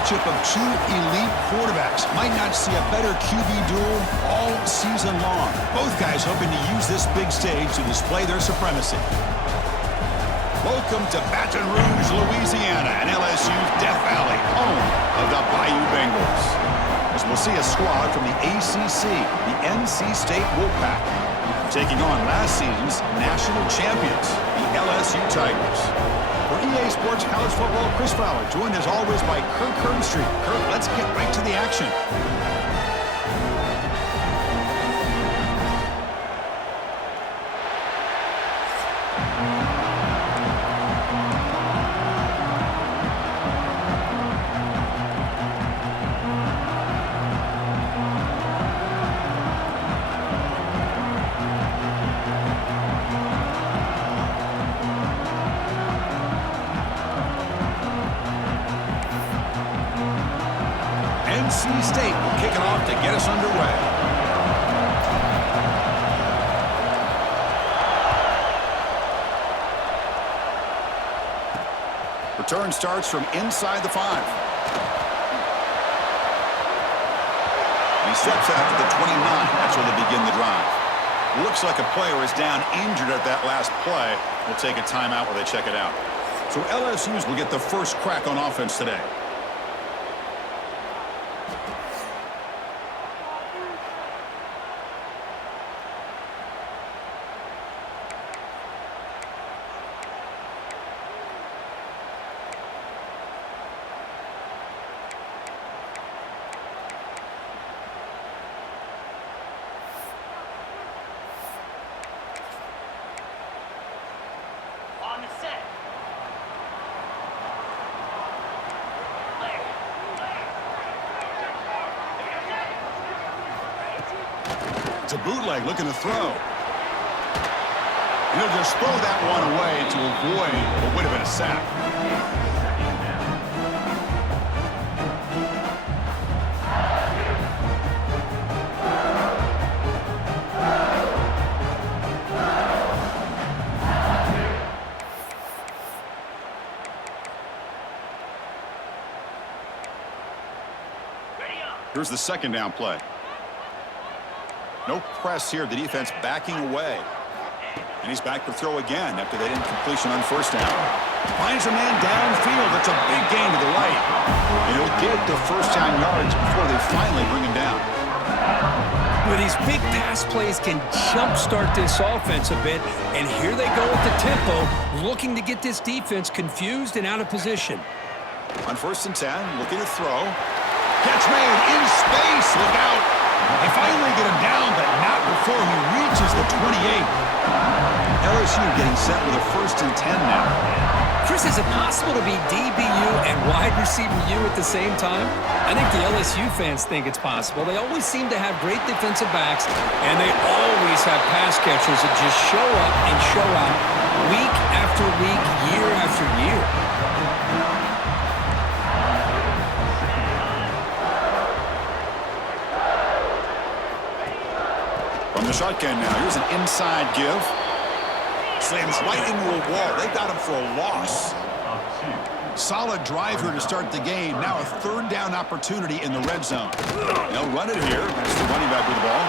matchup of two elite quarterbacks. Might not see a better QB duel all season long. Both guys hoping to use this big stage to display their supremacy. Welcome to Baton Rouge, Louisiana, and LSU's Death Valley, home of the Bayou Bengals. As we'll see a squad from the ACC, the NC State Wolfpack, taking on last season's national champions, the LSU Tigers. For EA Sports College Football, Chris Fowler, joined as always by Kirk Herbstreit. Kirk, let's get right to the action. NC State will kick it off to get us underway. Return starts from inside the 5. He steps out to the 29. That's where they begin the drive. Looks like a player is down injured at that last play. We'll take a timeout while they check it out. So LSU's will get the first crack on offense today. It's a bootleg looking to throw. He'll just throw that one away to avoid what would have been a sack. Here's the second down play. No press here. The defense backing away. And he's back to throw again after that incompletion on first down. Finds a man downfield. It's a big gain to the right. And he'll get the first down yards before they finally bring him down. Well, these big pass plays can jumpstart this offense a bit. And here they go at the tempo, looking to get this defense confused and out of position. On first and 10, looking to throw. Catch made in space. Look out. They finally get him down, but not before he reaches the 28. LSU getting set with a first and 10 now. Chris, is it possible to be DBU and wide receiver U at the same time? I think the LSU fans think it's possible. They always seem to have great defensive backs, and they always have pass catchers that just show up and show out week after week, year after year. From the shotgun now, here's an inside give. Slams right into a wall. They got him for a loss. Solid drive here to start the game. Now a third down opportunity in the red zone. They'll run it here. That's the running back with the ball.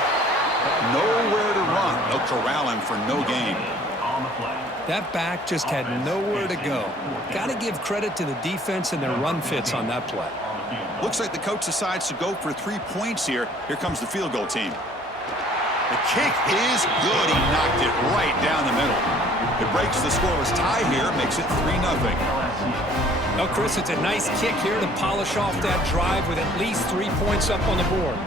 Nowhere to run. They'll corral him for no gain. That back just had nowhere to go. Got to give credit to the defense and their run fits on that play. Looks like the coach decides to go for 3 points here. Here comes the field goal team. The kick is good. He knocked it right down the middle. It breaks the scoreless tie here, makes it 3-0. Well, Chris, it's a nice kick here to polish off that drive with at least 3 points up on the board.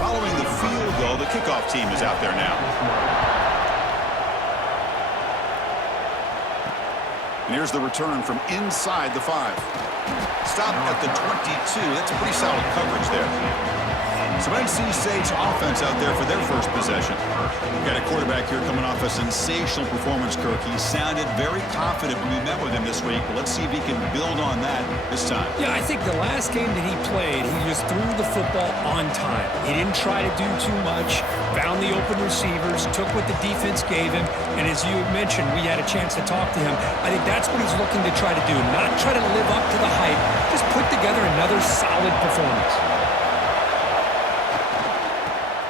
Following the field goal, the kickoff team is out there now. And here's the return from inside the 5. Stop at the 22. That's a pretty solid coverage there. So NC State's offense out there for their first possession. We've got a quarterback here coming off a sensational performance, Kirk. He sounded very confident when we met with him this week. But let's see if he can build on that this time. Yeah, I think the last game that he played, he just threw the football on time. He didn't try to do too much, found the open receivers, took what the defense gave him, and as you mentioned, we had a chance to talk to him. I think that's what he's looking to try to do, not try to live up to the hype, just put together another solid performance.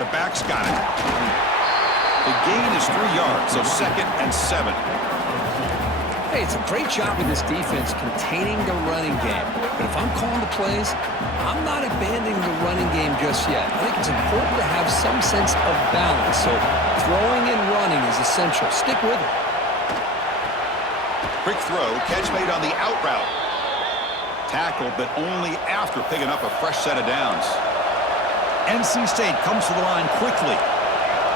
The back's got it. The gain is 3 yards, so 2nd and 7. Hey, it's a great job of this defense containing the running game. But if I'm calling the plays, I'm not abandoning the running game just yet. I think it's important to have some sense of balance. So throwing and running is essential. Stick with it. Quick throw, catch made on the out route. Tackled, but only after picking up a fresh set of downs. NC State comes to the line quickly.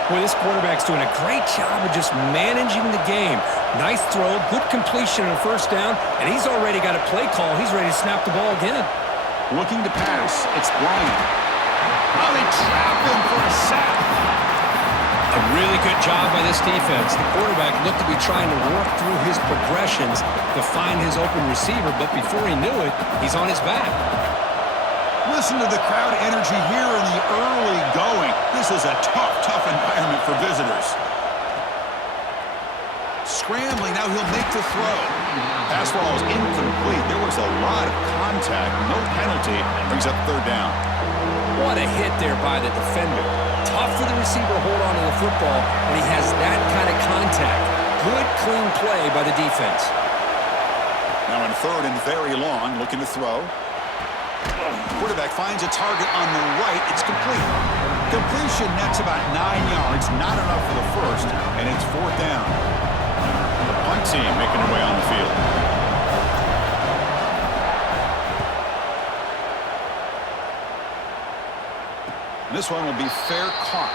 Boy, this quarterback's doing a great job of just managing the game. Nice throw, good completion on a first down, and he's already got a play call. He's ready to snap the ball again. Looking to pass. It's Bryant. Oh, they trap him for a sack. A really good job by this defense. The quarterback looked to be trying to work through his progressions to find his open receiver, but before he knew it, he's on his back. Listen to the crowd energy here in the early going. This is a tough environment for visitors. Scrambling, now he'll make the throw. Pass ball is incomplete. There was a lot of contact. No penalty. Brings up 3rd down. What a hit there by the defender. Tough for the receiver to hold on to the football when he has that kind of contact. Good, clean play by the defense. Now in 3rd and very long, looking to throw. Quarterback finds a target on the right. It's complete. Completion nets about 9 yards. Not enough for the first, and it's 4th down. The punt team making their way on the field. And this one will be fair caught.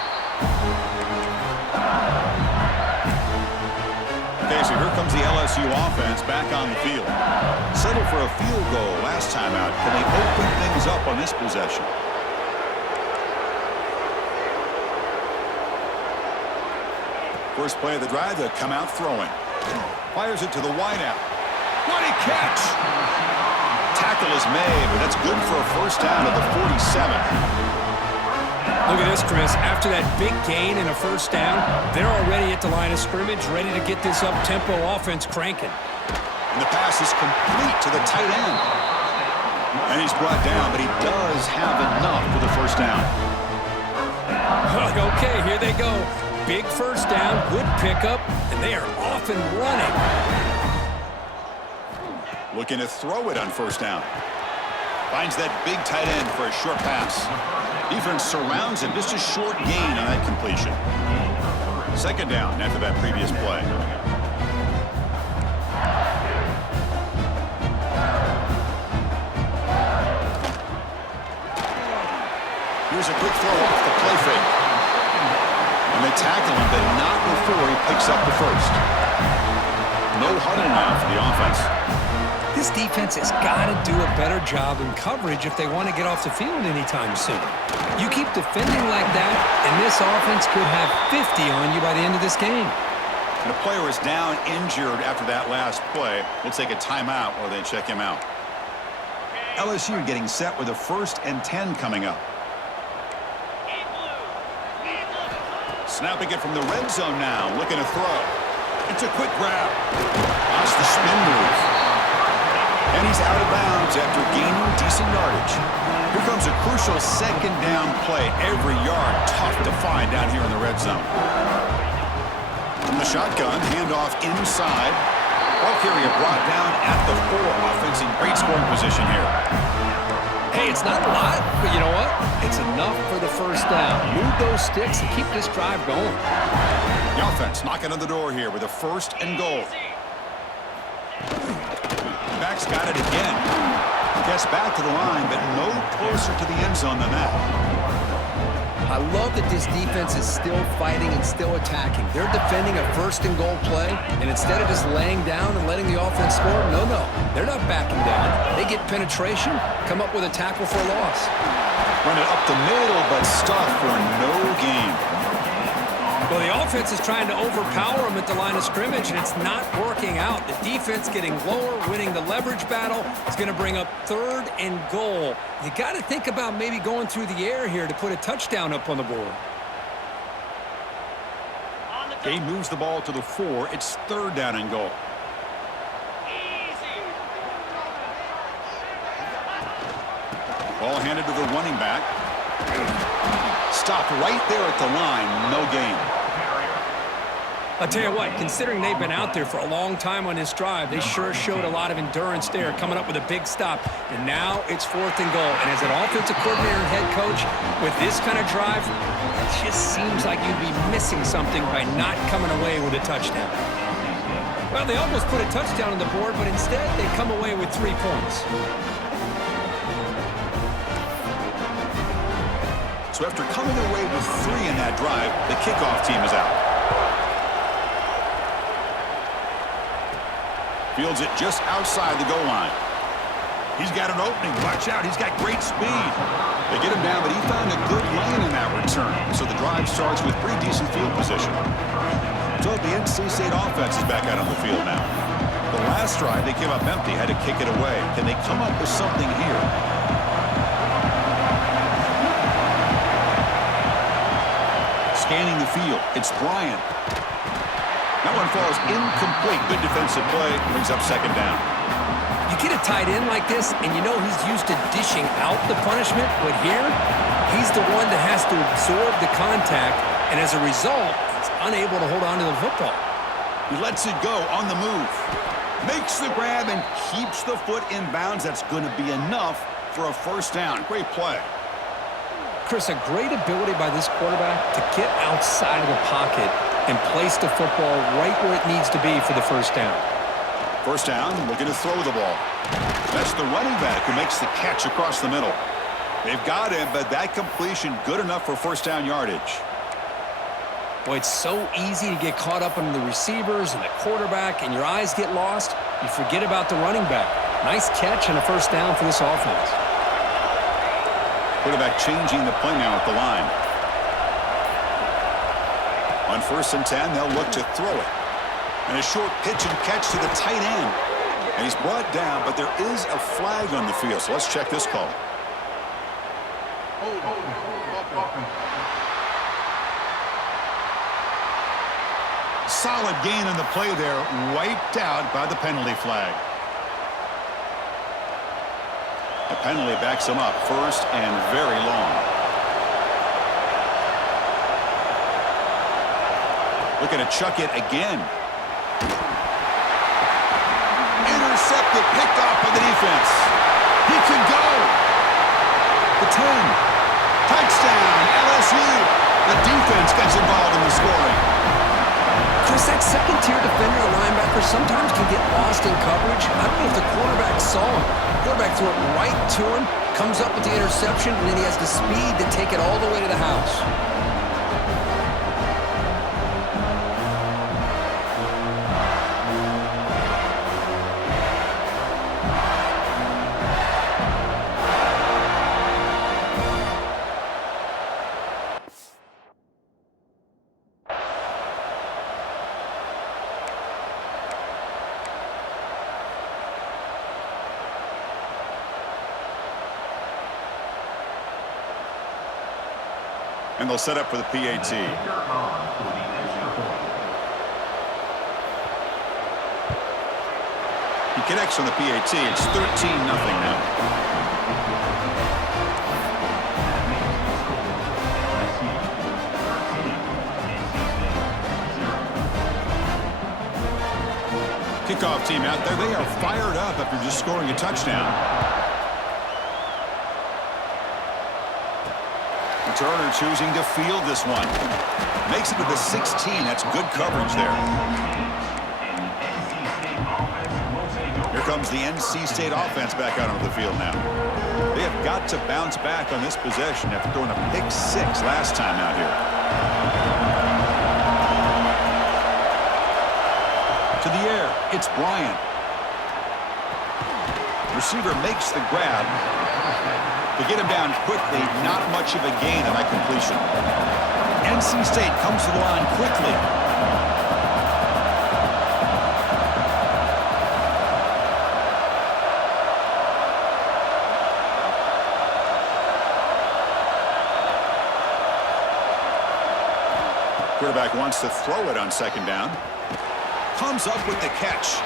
Okay, so here comes the LSU offense back on the field. Settled for a field goal last time out. Can they open things up on this possession? First play of the drive, they'll come out throwing. Fires it to the wideout. What a catch! Tackle is made, but that's good for a first down at the 47. Look at this, Chris. After that big gain and a first down, they're already at the line of scrimmage, ready to get this up-tempo offense cranking. And the pass is complete to the tight end. And he's brought down, but he does have enough for the first down. Okay, here they go. Big first down, good pickup, and they are off and running. Looking to throw it on first down. Finds that big tight end for a short pass. Defense surrounds him. Just a short gain on that completion. 2nd down after that previous play. Here's a quick throw off the play fake. And they tackle him, but not before he picks up the first. No huddle now for the offense. This defense has got to do a better job in coverage if they want to get off the field anytime soon. You keep defending like that, and this offense could have 50 on you by the end of this game. And a player is down injured after that last play. We'll take a timeout or they check him out. LSU getting set with a 1st and 10 coming up. Snapping it from the red zone now, looking to throw. It's a quick grab. That's the spin move. And he's out of bounds after gaining decent yardage. Here comes a crucial 2nd down play. Every yard tough to find down here in the red zone. From the shotgun, handoff inside. Ball carrier brought down at the 4. Offense in great scoring position here. Hey, it's not a lot, but you know what? It's enough for the first down. Move those sticks and keep this drive going. The offense knocking on the door here with a 1st and goal. Back's got it again. Gets back to the line, but no closer to the end zone than that. I love that this defense is still fighting and still attacking. They're defending a 1st and goal play, and instead of just laying down and letting the offense score, no, they're not backing down. They get penetration, come up with a tackle for a loss. Run it up the middle, but stuffed for no gain. Well, the offense is trying to overpower them at the line of scrimmage, and it's not working out. The defense getting lower, winning the leverage battle. It's going to bring up 3rd and goal. You got to think about maybe going through the air here to put a touchdown up on the board. Game moves the ball to the 4. It's 3rd down and goal. Ball handed to the running back. Stopped right there at the line. No gain. I'll tell you what, considering they've been out there for a long time on this drive, they sure showed a lot of endurance there, coming up with a big stop. And now it's 4th and goal. And as an offensive coordinator and head coach, with this kind of drive, it just seems like you'd be missing something by not coming away with a touchdown. Well, they almost put a touchdown on the board, but instead they come away with 3 points. So after coming away with 3 in that drive, the kickoff team is out. Fields it just outside the goal line. He's got an opening. Watch out. He's got great speed. They get him down, but he found a good lane in that return. So the drive starts with pretty decent field position. So the NC State offense is back out on the field now. The last drive, they came up empty, had to kick it away. Can they come up with something here? Scanning the field. It's Bryant. That one falls incomplete. Good defensive play. Brings up 2nd down. You get a tight end like this, and you know he's used to dishing out the punishment, but here, he's the one that has to absorb the contact, and as a result, he's unable to hold on to the football. He lets it go on the move. Makes the grab and keeps the foot in bounds. That's going to be enough for a 1st down. Great play. Chris, a great ability by this quarterback to get outside of the pocket and place the football right where it needs to be for the 1st down. 1st down, looking to throw the ball. That's the running back who makes the catch across the middle. They've got him, but that completion good enough for 1st down yardage. Boy, it's so easy to get caught up in the receivers and the quarterback, and your eyes get lost. You forget about the running back. Nice catch and a 1st down for this offense. Quarterback changing the play now at the line. On 1st and 10, they'll look to throw it. And a short pitch and catch to the tight end. And he's brought down, but there is a flag on the field. So let's check this call. Solid gain on the play there, wiped out by the penalty flag. The penalty backs him up 1st and very long. Looking to chuck it again. Intercepted, picked off by the defense. He could go. The 10. Touchdown, LSU. The defense gets involved in the scoring. Chris, that second-tier defender or linebacker sometimes can get lost in coverage. I don't know if the quarterback saw him. The quarterback threw it right to him, comes up with the interception, and then he has the speed to take it all the way to the house. And they'll set up for the PAT. He connects on the PAT. It's 13-0 now. Kickoff team out there. They are fired up after just scoring a touchdown. Turner choosing to field this one. Makes it to the 16. That's good coverage there. Here comes the NC State offense back out onto the field now. They have got to bounce back on this possession after throwing a pick 6 last time out here. To the air. It's Bryant. Receiver makes the grab. To get him down quickly, not much of a gain on that completion. NC State comes to the line quickly. Quarterback wants to throw it on second down. Comes up with the catch.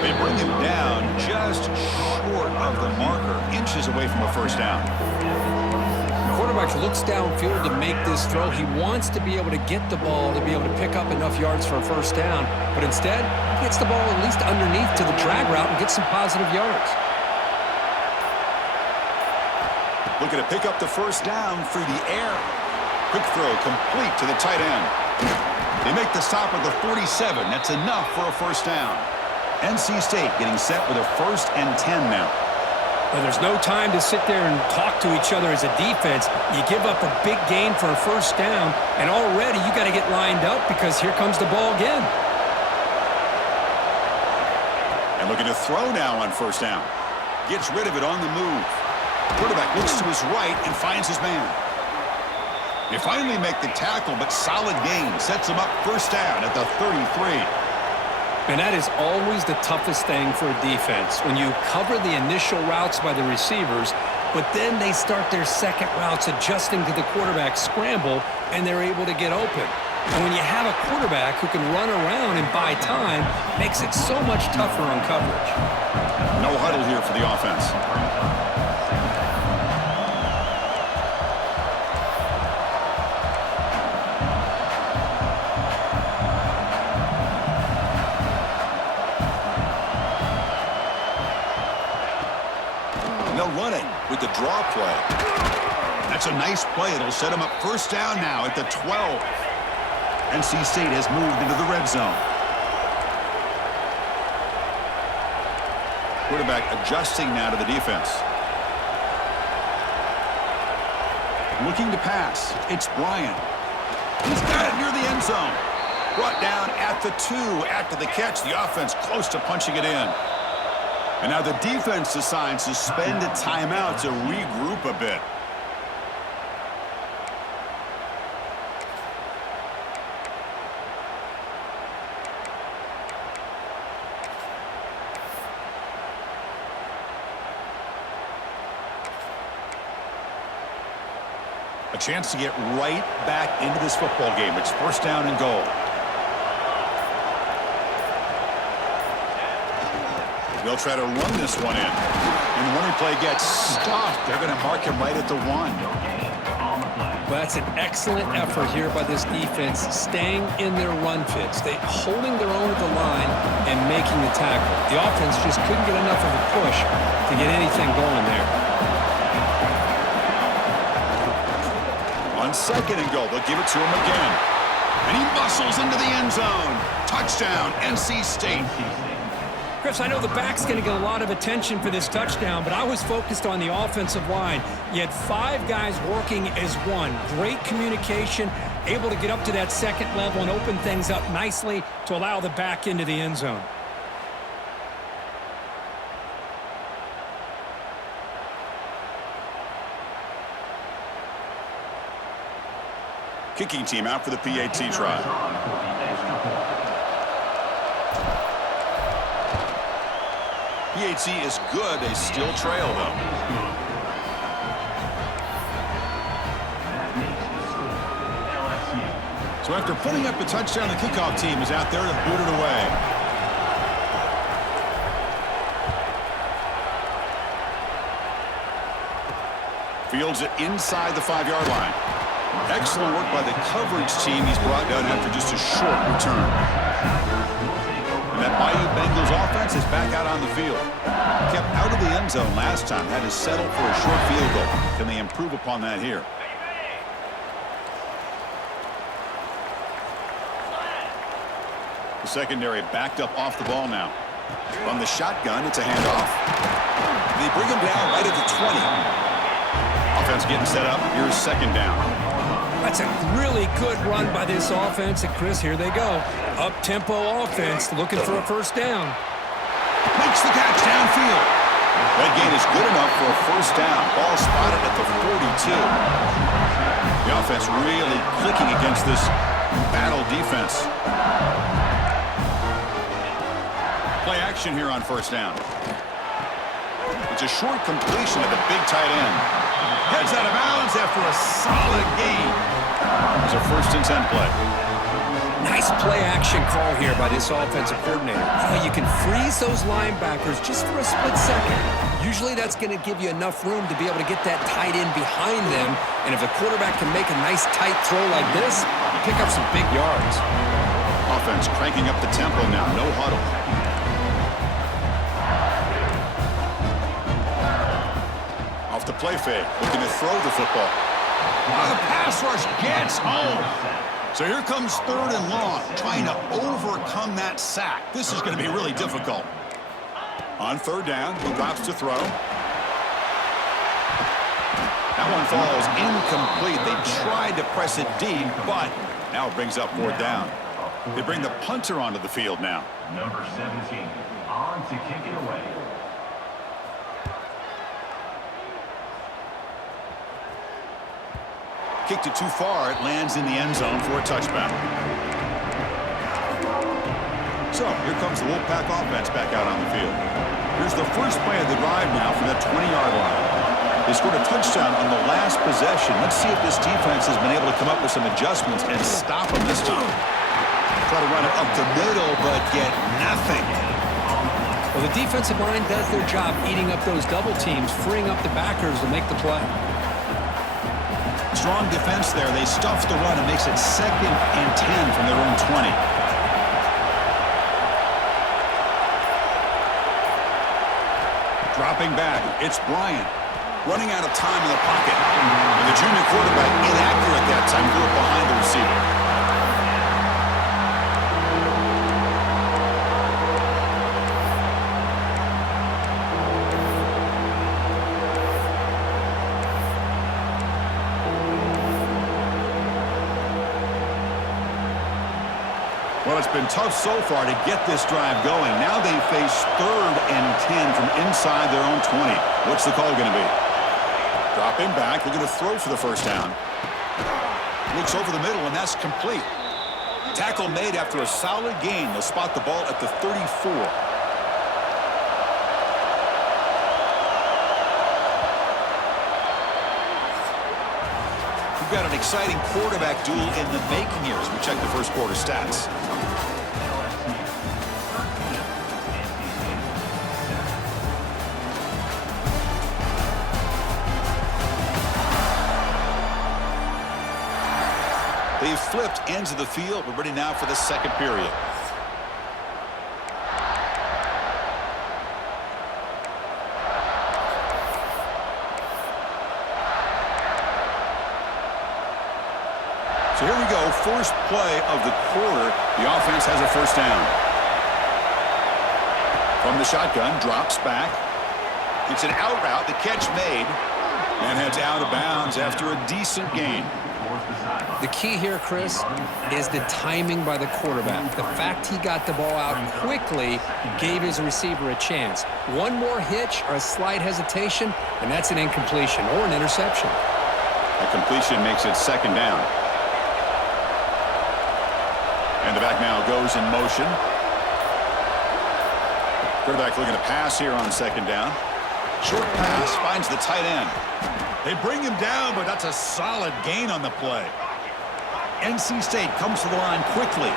They bring him down just short of the marker, inches away from a first down. The quarterback looks downfield to make this throw. He wants to be able to get the ball to be able to pick up enough yards for a first down, but instead, he gets the ball at least underneath to the drag route and gets some positive yards. Looking to pick up the first down through the air. Quick throw complete to the tight end. They make the stop at the 47. That's enough for a first down. NC State getting set with a 1st and 10 now. Well, there's no time to sit there and talk to each other as a defense. You give up a big gain for a first down, and already you got to get lined up because here comes the ball again. And looking to throw now on first down. Gets rid of it on the move. Quarterback looks to his right and finds his man. They finally make the tackle, but solid gain. Sets him up first down at the 33. And that is always the toughest thing for a defense. When you cover the initial routes by the receivers, but then they start their second routes adjusting to the quarterback scramble, and they're able to get open. And when you have a quarterback who can run around and buy time, makes it so much tougher on coverage. No huddle here for the offense. Running with the draw play. That's a nice play. It'll set him up first down now at the 12. NC State has moved into the red zone. Quarterback adjusting now to the defense. Looking to pass. It's Bryant. He's got it near the end zone. Brought down at the 2 after the catch. The offense close to punching it in. And now the defense decides to spend a timeout to regroup a bit. A chance to get right back into this football game. It's first down and goal. They'll try to run this one in. And the running play gets stopped. They're going to mark him right at the 1. Well, that's an excellent effort here by this defense, staying in their run fits. They holding their own at the line and making the tackle. The offense just couldn't get enough of a push to get anything going there. On second and goal, they'll give it to him again. And he muscles into the end zone. Touchdown, NC State. Chris, I know the back's going to get a lot of attention for this touchdown, but I was focused on the offensive line. You had 5 guys working as one. Great communication, able to get up to that second level and open things up nicely to allow the back into the end zone. Kicking team out for the PAT try. PAT is good. They still trail, though. So after putting up the touchdown, the kickoff team is out there to boot it away. Fields it inside the 5-yard line. Excellent work by the coverage team. He's brought down after just a short return. And that Bayou Bengals offense is back out on the field. Kept out of the end zone last time. Had to settle for a short field goal. Can they improve upon that here? The secondary backed up off the ball now. From the shotgun, it's a handoff. They bring him down right at the 20. Offense getting set up. Here's second down. That's a really good run by this offense. And Chris, here they go. Up-tempo offense looking for a first down. Makes the catch downfield. That gain is good enough for a first down. Ball spotted at the 42. The offense really clicking against this battle defense. Play action here on first down. It's a short completion to the big tight end. Heads out of bounds after a solid gain. It's a 1st and 10 play. Nice play-action call here by this offensive coordinator. You can freeze those linebackers just for a split second. Usually that's going to give you enough room to be able to get that tight end behind them. And if the quarterback can make a nice tight throw like this, you pick up some big yards. Offense cranking up the tempo now. No huddle. Off the play fake. Looking to throw the football. The pass rush gets home. So here comes 3rd and long, trying to overcome that sack. This is going to be really difficult. On 3rd down, he drops to throw. That one falls incomplete. They tried to press it deep, but now it brings up 4th down. They bring the punter onto the field now. Number 17, on to kick it away. Kicked it too far. It lands in the end zone for a touchback. So here comes the Wolfpack offense back out on the field. Here's the first play of the drive now from that 20-yard line. They scored a touchdown on the last possession. Let's see if this defense has been able to come up with some adjustments and stop them this time. Try to run it up the middle, but get nothing. Well, the defensive line does their job eating up those double teams, freeing up the backers to make the play. Strong defense there. They stuff the run. It makes it 2nd and 10 from their own 20. Dropping back. It's Bryant. Running out of time in the pocket. And the junior quarterback inaccurate that time. Threw it behind the receiver. Well, it's been tough so far to get this drive going. Now they face 3rd and 10 from inside their own 20. What's the call going to be? Dropping back. They're going to throw for the first down. Looks over the middle, and that's complete. Tackle made after a solid gain. They'll spot the ball at the 34. We've got an exciting quarterback duel in the making here as we check the first quarter stats. They've flipped ends of the field. We're ready now for the second period. So here we go. First play of the quarter. The offense has a first down. From the shotgun, drops back. It's an out route. The catch made. And heads out of bounds after a decent gain. The key here, Chris, is the timing by the quarterback. The fact he got the ball out quickly gave his receiver a chance. One more hitch or a slight hesitation, and that's an incompletion or an interception. A completion makes it second down. And the back now goes in motion. Quarterback looking to pass here on second down. Short pass finds the tight end. They bring him down, but that's a solid gain on the play. NC State comes to the line quickly.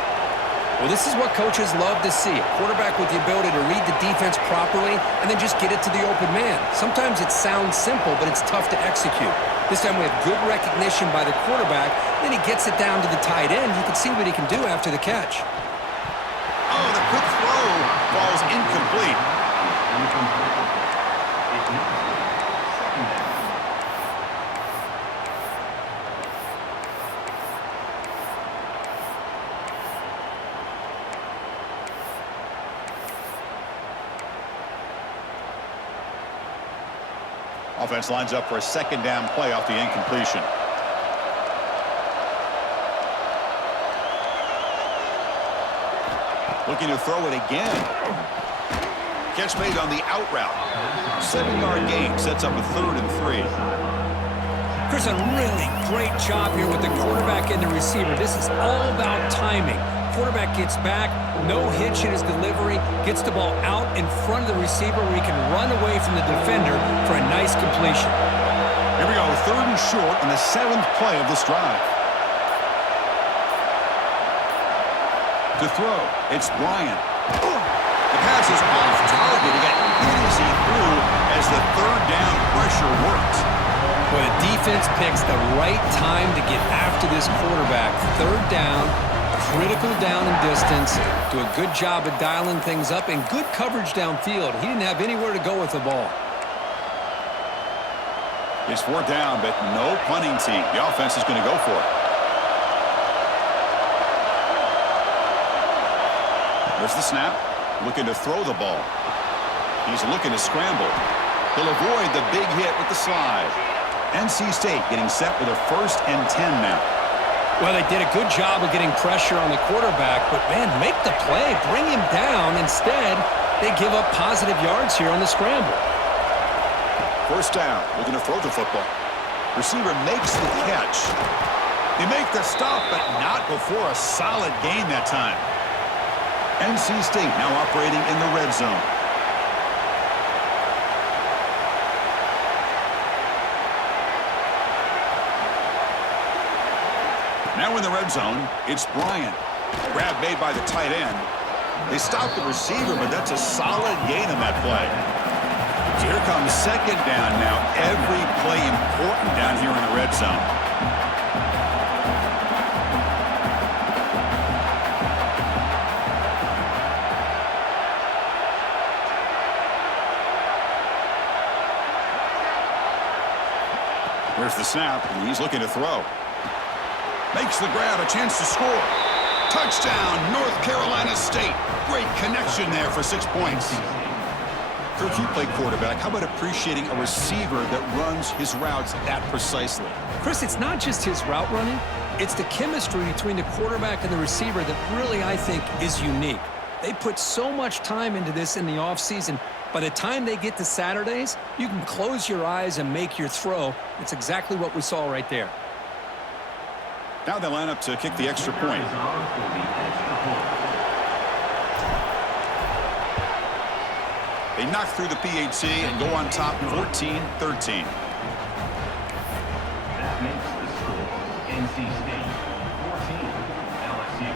Well, this is what coaches love to see. A quarterback with the ability to read the defense properly and then just get it to the open man. Sometimes it sounds simple, but it's tough to execute. This time we have good recognition by the quarterback. Then he gets it down to the tight end. You can see what he can do after the catch. Oh, the quick throw falls incomplete. Offense lines up for a second down play off the incompletion. Looking to throw it again. Catch made on the out route. 7-yard gain sets up a 3rd and 3. Chris, a really great job here with the quarterback and the receiver. This is all about timing. Quarterback gets back, no hitch in his delivery, gets the ball out in front of the receiver where he can run away from the defender for a nice completion. Here we go, 3rd and short on the 7th play of this drive. To throw, it's Bryant. The pass is off target. He got hit as he threw as the 3rd down pressure worked. Well, the defense picks the right time to get after this quarterback. 3rd down, critical down and distance. Do a good job of dialing things up and good coverage downfield. He didn't have anywhere to go with the ball. It's 4th down, but no punting team. The offense is going to go for it. There's the snap. Looking to throw the ball. He's looking to scramble. He'll avoid the big hit with the slide. NC State getting set with a 1st and 10 now. Well, they did a good job of getting pressure on the quarterback, but, man, make the play. Bring him down. Instead, they give up positive yards here on the scramble. 1st down. Looking to throw the football. Receiver makes the catch. They make the stop, but not before a solid gain that time. NC State now operating in the red zone. Now in the red zone, it's Bryant. Grab made by the tight end. They stop the receiver, but that's a solid gain on that play. So here comes 2nd down now. Every play important down here in the red zone. There's the snap, and he's looking to throw. Makes the grab, a chance to score. Touchdown, North Carolina State. Great connection there for 6 points. Kirk, you play quarterback. How about appreciating a receiver that runs his routes that precisely? Chris, it's not just his route running. It's the chemistry between the quarterback and the receiver that really, I think, is unique. They put so much time into this in the offseason. By the time they get to Saturdays, you can close your eyes and make your throw. It's exactly what we saw right there. Now they line up to kick the extra point. They knock through the PAT and go on top 14-13. That makes the score NC State 14, LSU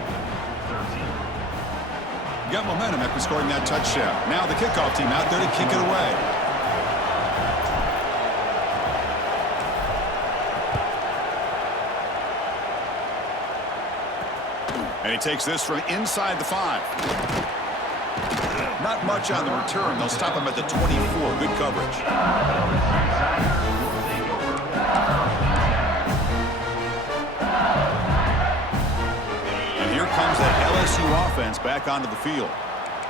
13. Got momentum after scoring that touchdown. Now the kickoff team out there to kick it away. And he takes this from inside the 5. Not much on the return. They'll stop him at the 24. Good coverage. And here comes that LSU offense back onto the field.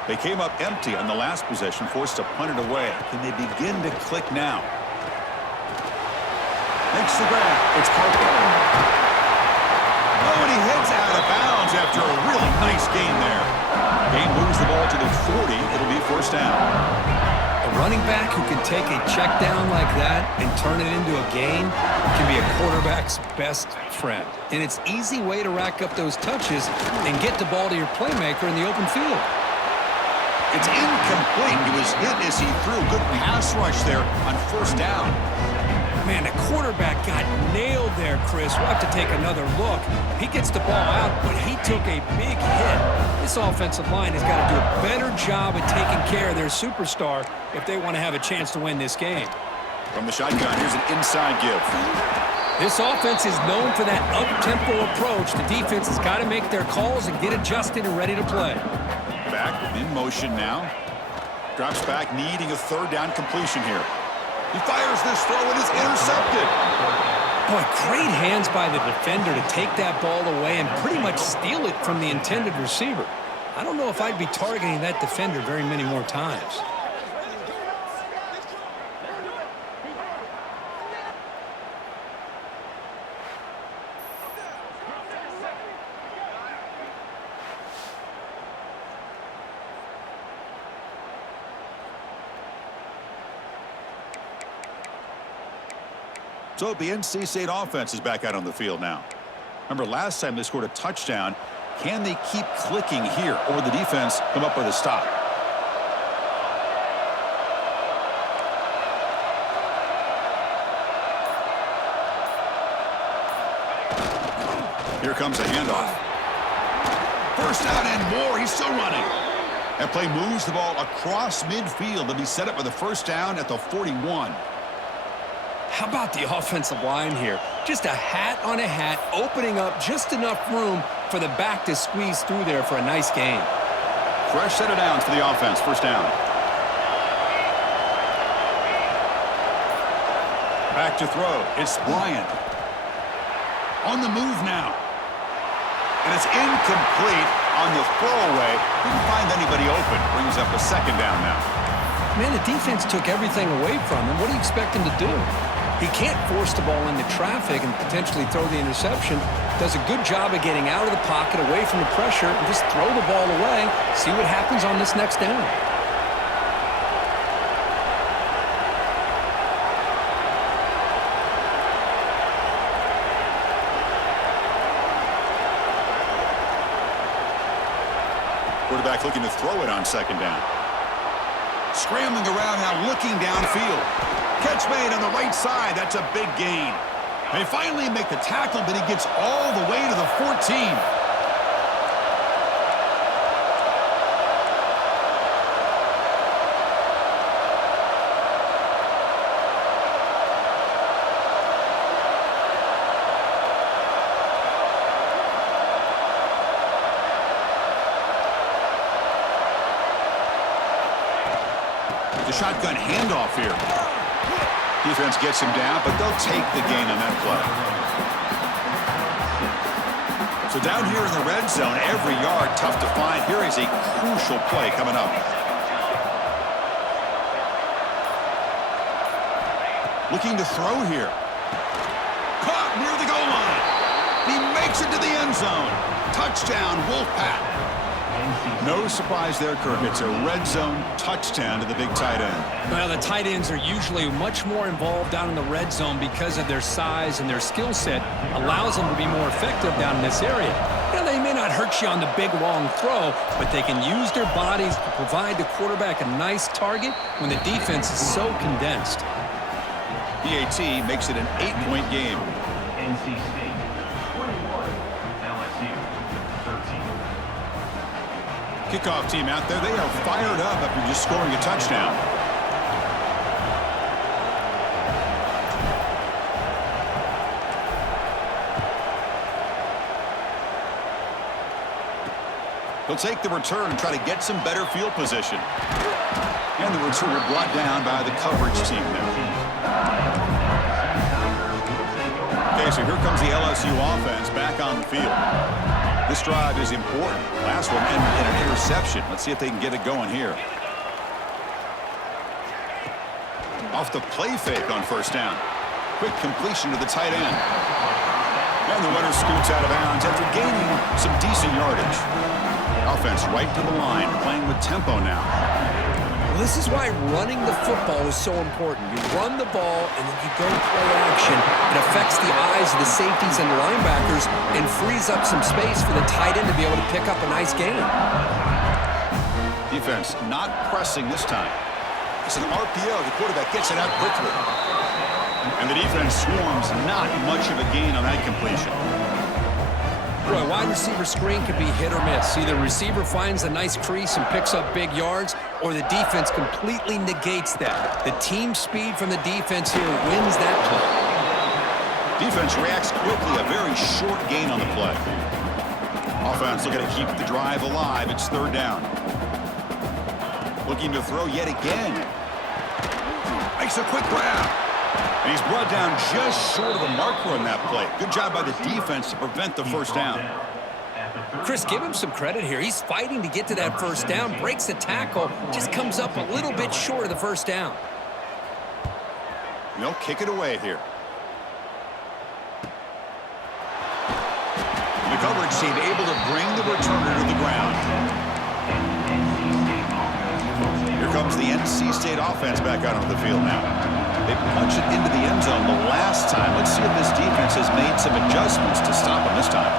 They came up empty on the last possession, forced to punt it away. Can they begin to click now? Makes the grab. It's Carter. Oh, and he heads out of bounds after a really nice gain there. Gain moves the ball to the 40. It'll be 1st down. A running back who can take a check down like that and turn it into a gain can be a quarterback's best friend. And it's an easy way to rack up those touches and get the ball to your playmaker in the open field. It's incomplete. He was hit as he threw. Good pass rush there on 1st down. Man, the quarterback got nailed there, Chris. We'll have to take another look. He gets the ball out, but he took a big hit. This offensive line has got to do a better job of taking care of their superstar if they want to have a chance to win this game. From the shotgun, here's an inside give. This offense is known for that up-tempo approach. The defense has got to make their calls and get adjusted and ready to play. Back in motion now. Drops back, needing a 3rd down completion here. He fires this throw and is intercepted. Boy, great hands by the defender to take that ball away and pretty much steal it from the intended receiver. I don't know if I'd be targeting that defender very many more times. So the NC State offense is back out on the field now. Remember, last time they scored a touchdown. Can they keep clicking here, or will the defense come up with a stop? Here comes a handoff. First down and more. He's still running. That play moves the ball across midfield. They'll be set up with a first down at the 41. How about the offensive line here? Just a hat on a hat, opening up just enough room for the back to squeeze through there for a nice gain. Fresh set of downs for the offense. First down. Back to throw. It's Bryant. On the move now. And it's incomplete on the throwaway. Didn't find anybody open. Brings up a second down now. Man, the defense took everything away from him. What do you expect him to do? He can't force the ball into traffic and potentially throw the interception. Does a good job of getting out of the pocket, away from the pressure, and just throw the ball away. See what happens on this next down. Quarterback looking to throw it on second down. Scrambling around now, looking downfield. Catch made on the right side. That's a big gain. They finally make the tackle, but he gets all the way to the 14. The shotgun handoff here. Defense gets him down, but they'll take the gain on that play. So down here in the red zone, every yard tough to find. Here is a crucial play coming up. Looking to throw here. Caught near the goal line. He makes it to the end zone. Touchdown, Wolfpack. No surprise there, Kirk. It's a red zone touchdown to the big tight end. Well, the tight ends are usually much more involved down in the red zone because of their size and their skill set allows them to be more effective down in this area. Now, they may not hurt you on the big, long throw, but they can use their bodies to provide the quarterback a nice target when the defense is so condensed. BAT makes it an 8-point game. NC State 21, LSU 13. Kickoff team out there, they are fired up after just scoring a touchdown. He'll take the return and try to get some better field position. And the returner brought down by the coverage team there. Okay, so here comes the LSU offense back on the field. This drive is important. Last one ended in an interception. Let's see if they can get it going here. Off the play fake on first down. Quick completion to the tight end. And the runner scoots out of bounds after gaining some decent yardage. Offense right to the line, playing with tempo now. Well, this is why running the football is so important. You run the ball, and then you go play action. It affects the eyes of the safeties and the linebackers and frees up some space for the tight end to be able to pick up a nice gain. Defense not pressing this time. It's an RPO. The quarterback gets it out quickly. And the defense swarms. Not much of a gain on that completion. Boy, wide receiver screen can be hit or miss. Either the receiver finds a nice crease and picks up big yards, or the defense completely negates that. The team speed from the defense here wins that play. Defense reacts quickly. A very short gain on the play. Offense looking to keep the drive alive. It's third down. Looking to throw yet again. Makes a quick grab. And he's brought down just short of the marker on that play. Good job by the defense to prevent the first down. Chris, give him some credit here. He's fighting to get to that first down, breaks the tackle, just comes up a little bit short of the first down. They'll kick it away here. The coverage team able to bring the returner to the ground. Here comes the NC State offense back out on the field now. They punched it into the end zone the last time. Let's see if this defense has made some adjustments to stop them this time.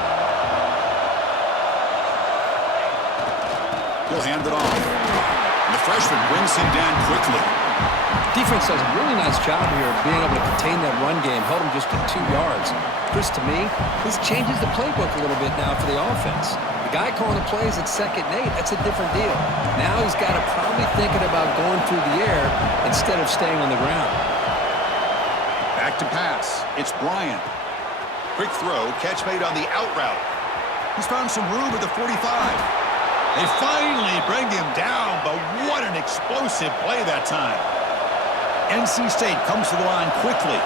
He'll hand it off. And the freshman brings him down quickly. Defense does a really nice job here of being able to contain that run game, held him just at 2 yards. Chris, to me, this changes the playbook a little bit now for the offense. The guy calling the plays at 2nd and 8, that's a different deal. Now he's got to probably thinking about going through the air instead of staying on the ground. Back to pass. It's Bryant. Quick throw, catch made on the out route. He's found some room at the 45. They finally bring him down, but what an explosive play that time. NC State comes to the line quickly.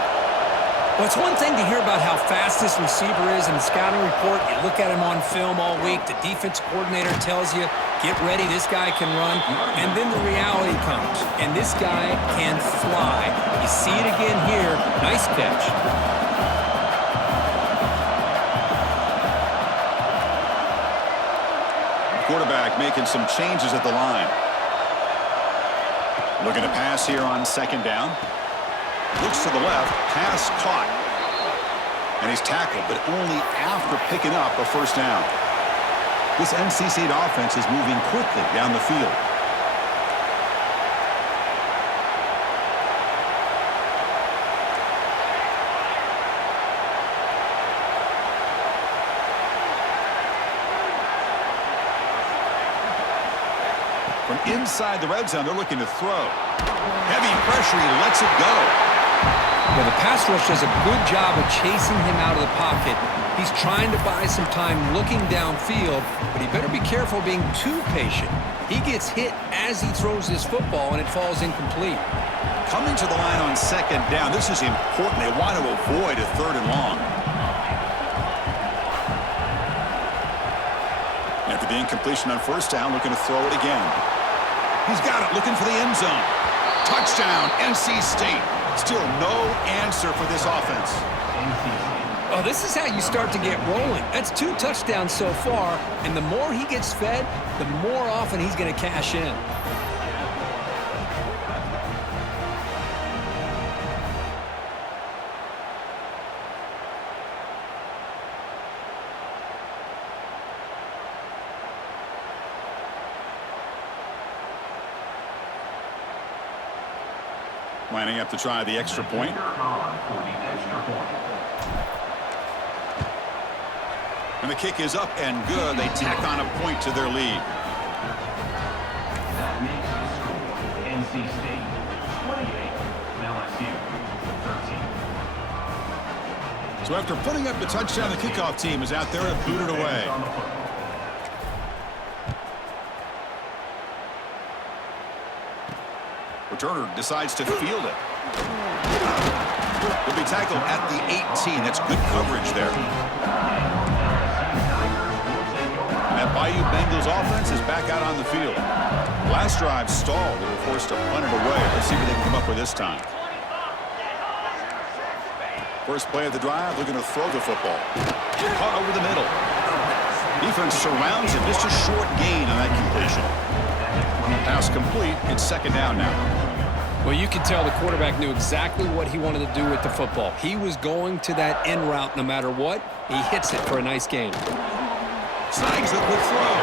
Well, it's one thing to hear about how fast this receiver is in the scouting report. You look at him on film all week. The defense coordinator tells you, get ready, this guy can run. And then the reality comes, and this guy can fly. You see it again here. Nice catch. Quarterback making some changes at the line. Looking to pass here on 2nd down. Looks to the left, pass caught. And he's tackled, but only after picking up a 1st down. This NC State offense is moving quickly down the field. From inside the red zone, they're looking to throw. Heavy pressure, he lets it go. Well, the pass rush does a good job of chasing him out of the pocket. He's trying to buy some time looking downfield, but he better be careful being too patient. He gets hit as he throws this football, and it falls incomplete. Coming to the line on 2nd down, this is important. They want to avoid a 3rd and long. After the incompletion on 1st down, looking to throw it again. He's got it, looking for the end zone. Touchdown, NC State. Still no answer for this offense. Oh, this is how you start to get rolling. That's 2 touchdowns so far, and the more he gets fed, the more often he's going to cash in. Lining up to try the extra point. And the kick is up and good. They tack on a point to their lead. That makes the score NC State 28, LSU 13. So after putting up the touchdown, the kickoff team is out there to boot it away. Returner decides to field it. He'll be tackled at the 18. That's good coverage there. And that Bayou Bengals offense is back out on the field. Last drive stalled. They were forced to punt it away. Let's see what they can come up with this time. First play of the drive, looking to throw the football. Caught over the middle. Defense surrounds him. Just a short gain on that completion. Pass complete. It's 2nd down now. Well, you can tell the quarterback knew exactly what he wanted to do with the football. He was going to that in route no matter what. He hits it for a nice gain. Snags the quick throw.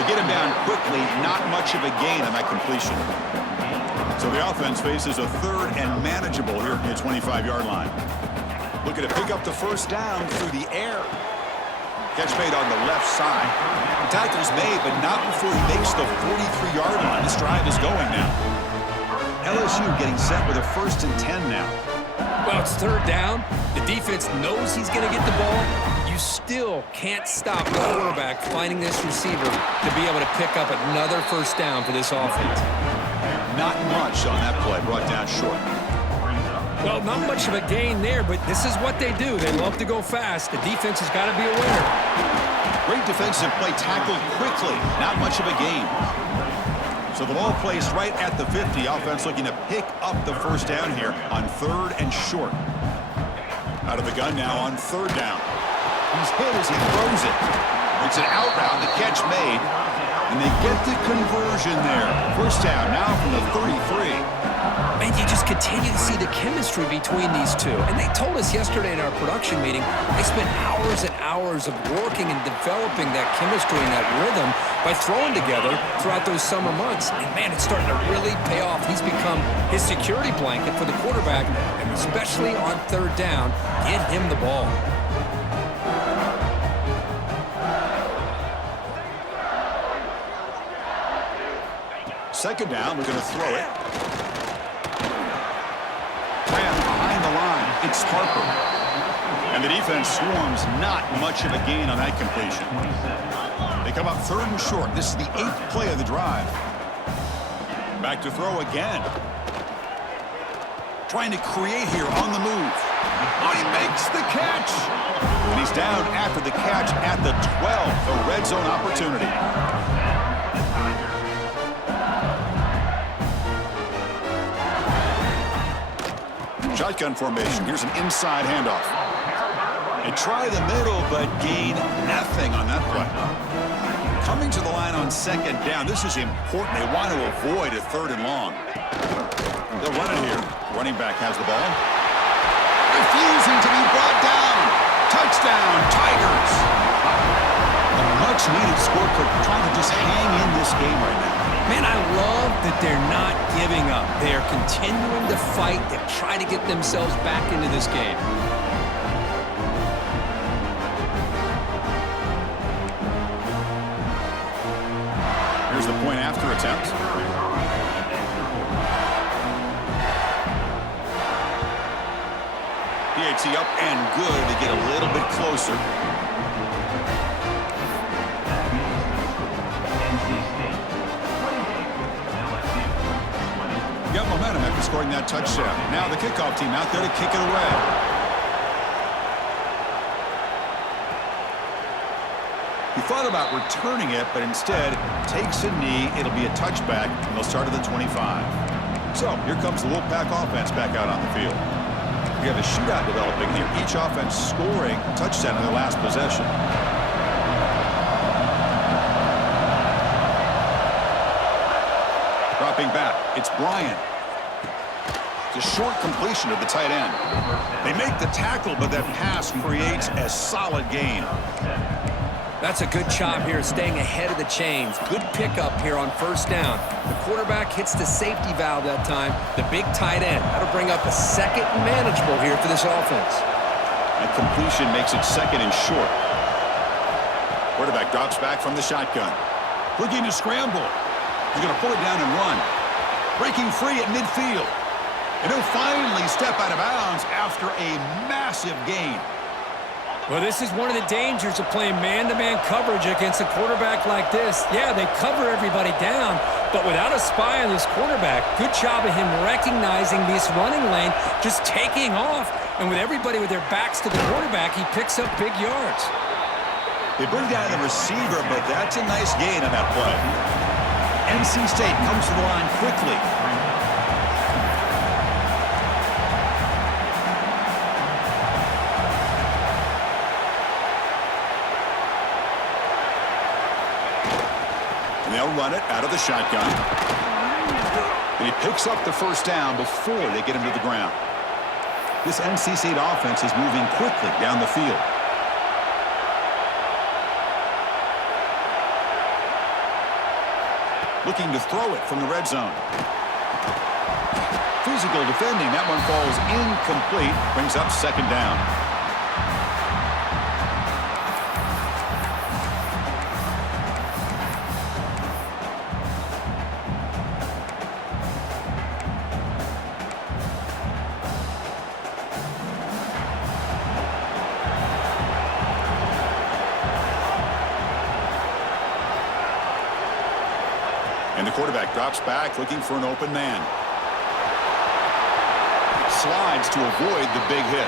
To get him down quickly, not much of a gain on that completion. So the offense faces a 3rd and manageable here at the 25-yard line. Looking to pick up the 1st down through the air. Catch made on the left side. The tackle's made, but not before he makes the 43-yard line. This drive is going now. LSU getting set with a 1st and 10 now. Well, it's 3rd down. The defense knows he's going to get the ball. You still can't stop the quarterback finding this receiver to be able to pick up another 1st down for this offense. Not much on that play, brought down short. Well, not much of a gain there, but this is what they do. They love to go fast. The defense has got to be a winner. Great defensive play, tackled quickly. Not much of a gain. So the ball placed right at the 50. Offense looking to pick up the 1st down here on 3rd and short. Out of the gun now on 3rd down. He's hit as he throws it. It's an out route. The catch made. And they get the conversion there. First down now from the 33. Man, you just continue to see the chemistry between these two. And they told us yesterday in our production meeting, they spent hours and hours of working and developing that chemistry and that rhythm by throwing together throughout those summer months. And man, it's starting to really pay off. He's become his security blanket for the quarterback, and especially on third down, get him the ball. Second down, we're going to throw it. Graham behind the line. It's Harper. And the defense swarms not much of a gain on that completion. They come up third and short. This is the 8th play of the drive. Back to throw again. Trying to create here on the move. Oh, he makes the catch. And he's down after the catch at the 12. A red zone opportunity. Shotgun formation. Here's an inside handoff. They try the middle, but gain nothing on that play. Coming to the line on second down. This is important. They want to avoid a third and long. They'll run it here. Running back has the ball. Refusing to be brought down. Touchdown, Tigers. A much-needed score. Trying to just hang in this game right now. Man, I love that they're not giving up. They are continuing to fight. They try to get themselves back into this game. Here's the point after attempt. PAT up and good to get a little bit closer. Got momentum after scoring that touchdown. Now the kickoff team out there to kick it away. He thought about returning it, but instead takes a knee. It'll be a touchback, and they'll start at the 25. So here comes the Wolfpack offense back out on the field. We have a shootout developing here. Each offense scoring a touchdown in their last possession. Dropping back, it's Bryant. It's a short completion of the tight end. They make the tackle, but that pass creates a solid gain. That's a good job here, staying ahead of the chains. Good pickup here on first down. The quarterback hits the safety valve that time. The big tight end. That'll bring up a second and manageable here for this offense. That completion makes it second and short. Quarterback drops back from the shotgun. Looking to scramble. He's going to pull it down and run. Breaking free at midfield. And he'll finally step out of bounds after a massive gain. Well, this is one of the dangers of playing man-to-man coverage against a quarterback like this. Yeah, they cover everybody down, but without a spy on this quarterback, good job of him recognizing this running lane, just taking off. And with everybody with their backs to the quarterback, he picks up big yards. They bring down the receiver, but that's a nice gain on that play. NC State comes to the line quickly. And they'll run it out of the shotgun. And he picks up the first down before they get him to the ground. This NC State offense is moving quickly down the field. Looking to throw it from the red zone. Physical defending. That one falls incomplete. Brings up second down. And the quarterback drops back, looking for an open man. Slides to avoid the big hit.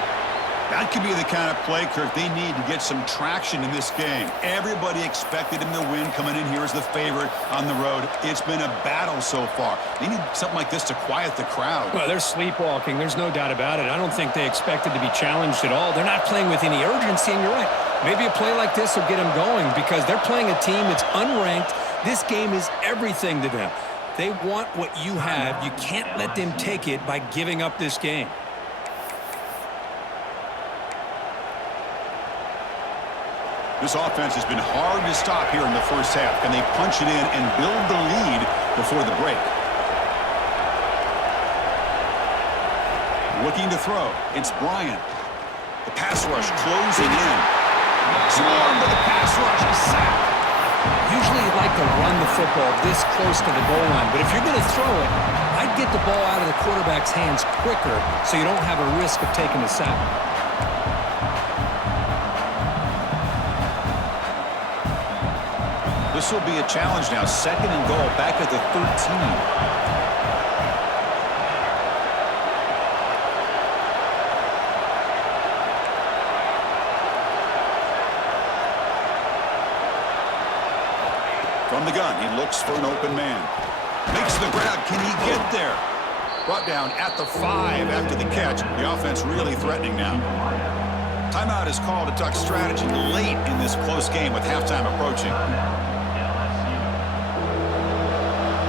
That could be the kind of play, Kirk, they need to get some traction in this game. Everybody expected him to win, coming in here as the favorite on the road. It's been a battle so far. They need something like this to quiet the crowd. Well, they're sleepwalking. There's no doubt about it. I don't think they expected to be challenged at all. They're not playing with any urgency, and you're right. Maybe a play like this will get them going because they're playing a team that's unranked, This game is everything to them. They want what you have. You can't let them take it by giving up this game. This offense has been hard to stop here in the first half. Can they punch it in and build the lead before the break? Looking to throw. It's Bryant. The pass rush closing in. Swarm to the pass rush. A sack. Usually you like to run the football this close to the goal line, but if you're going to throw it, I'd get the ball out of the quarterback's hands quicker so you don't have a risk of taking a sack. This will be a challenge now. 2nd and goal back at the 13. From the gun, he looks for an open man. Makes the grab. Can he get there? Brought down at the 5 after the catch. The offense really threatening now. Timeout is called to talk strategy late in this close game with halftime approaching.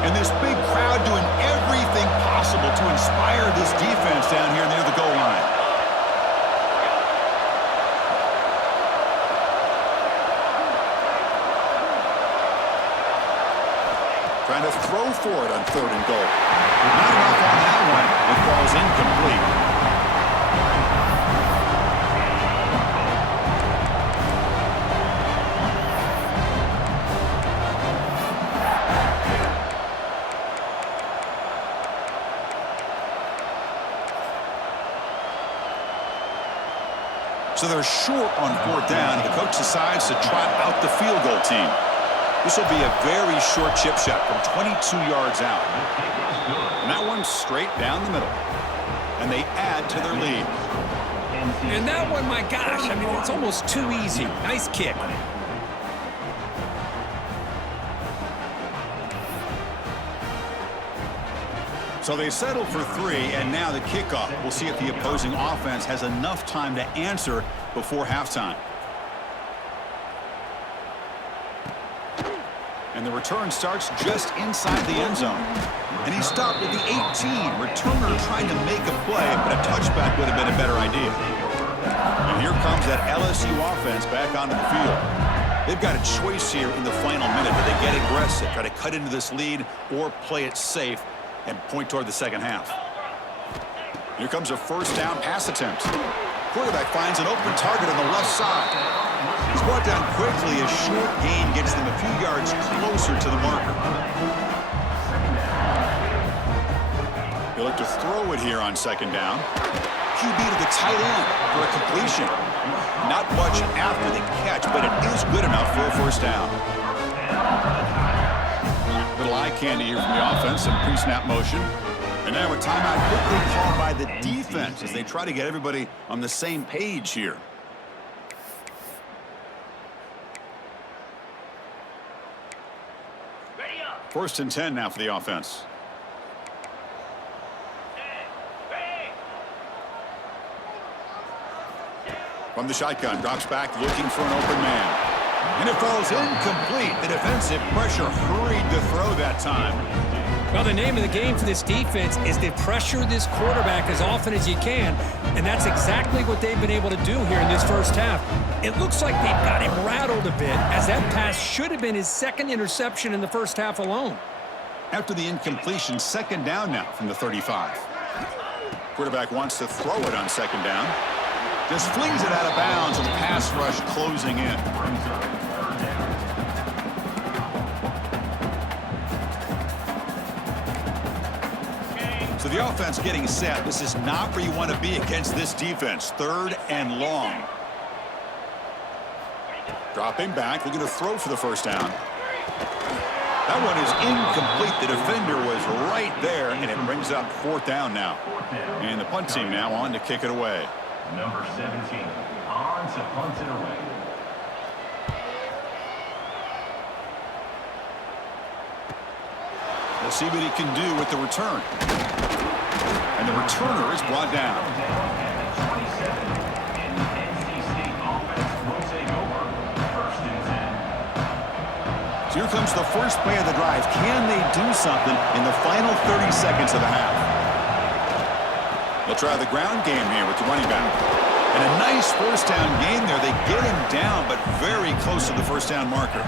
And this big crowd doing everything possible to inspire this defense down here near the goal line. Trying to throw for it on 3rd and goal. Not enough on that one. It falls incomplete. So they're short on 4th down, and the coach decides to trot out the field goal team. This will be a very short chip shot from 22 yards out. And that one's straight down the middle. And they add to their lead. And that one, my gosh, I mean, it's almost too easy. Nice kick. So they settle for 3, and now the kickoff. We'll see if the opposing offense has enough time to answer before halftime. And the return starts just inside the end zone. And he stopped at the 18. Returner trying to make a play, but a touchback would have been a better idea. And here comes that LSU offense back onto the field. They've got a choice here in the final minute. Do they get aggressive, try to cut into this lead, or play it safe and point toward the second half? Here comes a 1st down pass attempt. Quarterback finds an open target on the left side. He's brought down quickly. A short gain gets them a few yards closer to the marker. He'll look to throw it here on 2nd down. QB to the tight end for a completion. Not much after the catch, but it is good enough for a 1st down. Little eye candy here from the offense, some pre-snap motion. And now a timeout quickly called by the defense as they try to get everybody on the same page here. Ready up. 1st and 10 now for the offense. From the shotgun, drops back looking for an open man. And it falls incomplete. The defensive pressure hurried to throw that time. Well, the name of the game for this defense is to pressure this quarterback as often as you can, and that's exactly what they've been able to do here in this first half. It looks like they've got him rattled a bit, as that pass should have been his 2nd interception in the first half alone. After the incompletion, 2nd down now from the 35. Quarterback wants to throw it on 2nd down. Just flings it out of bounds with the pass rush closing in. So the offense getting set. This is not where you want to be against this defense. 3rd and long. Dropping back, looking to throw for the 1st down. That one is incomplete. The defender was right there, and it brings up 4th down now. And the punt team now on to kick it away. Number 17 on to punt it away. We'll see what he can do with the return. And the returner is brought down. So Here comes the first play of the drive. Can they do something in the final 30 seconds of the half? They'll try the ground game here with the running back. And a nice first down gain there. They get him down, but very close to the first down marker.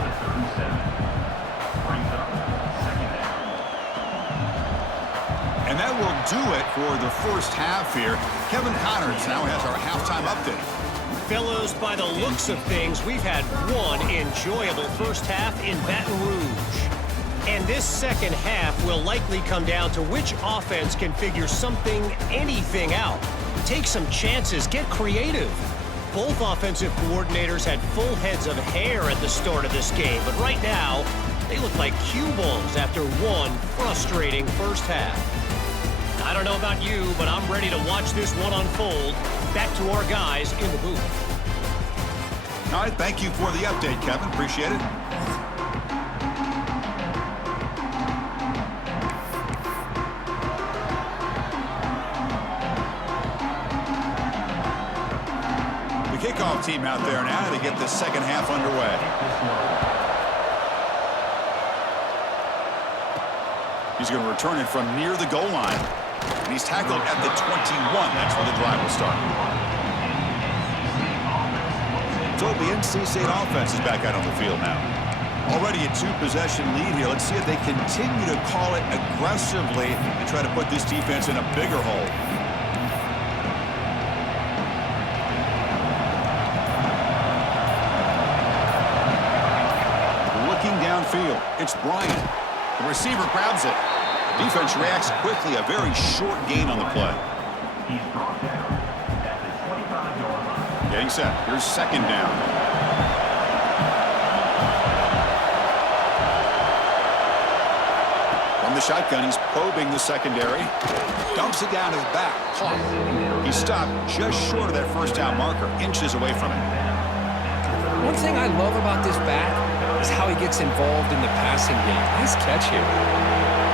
And that will do it for the first half here. Kevin Connors now has our halftime update. Fellows, by the looks of things, we've had one enjoyable first half in Baton Rouge. And this second half will likely come down to which offense can figure something, anything out. Take some chances, get creative. Both offensive coordinators had full heads of hair at the start of this game, but right now, they look like cue balls after one frustrating first half. I don't know about you, but I'm ready to watch this one unfold. Back to our guys in the booth. All right, thank you for the update, Kevin. Appreciate it. The kickoff team out there now to get the second half underway. He's going to return it from near the goal line. And he's tackled at the 21. That's where the drive will start. So the NC State offense is back out on the field now. Already a two-possession lead here. Let's see if they continue to call it aggressively and try to put this defense in a bigger hole. Looking downfield, it's Bryant. The receiver grabs it. Defense reacts quickly. A very short gain on the play. He's brought down at the 25-yard line. Getting set. Here's second down. From the shotgun, he's probing the secondary. Dumps it down to the back. Caught. He stopped just short of that first down marker. Inches away from it. One thing I love about this back is how he gets involved in the passing game. Nice catch here.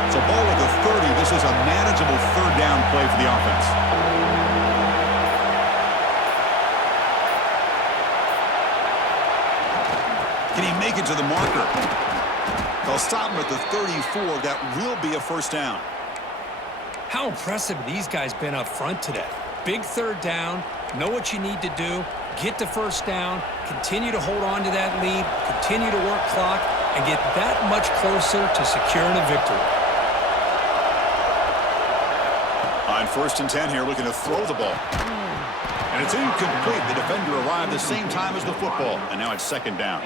It's a ball at the 30. This is a manageable third down play for the offense. Can he make it to the marker? They'll stop him at the 34. That will be a first down. How impressive these guys been up front today. Big third down. Know what you need to do. Get the first down. Continue to hold on to that lead. Continue to work clock. And get that much closer to securing a victory. On 1st and 10 here, looking to throw the ball. And it's incomplete. The defender arrived the same time as the football. And now it's second down.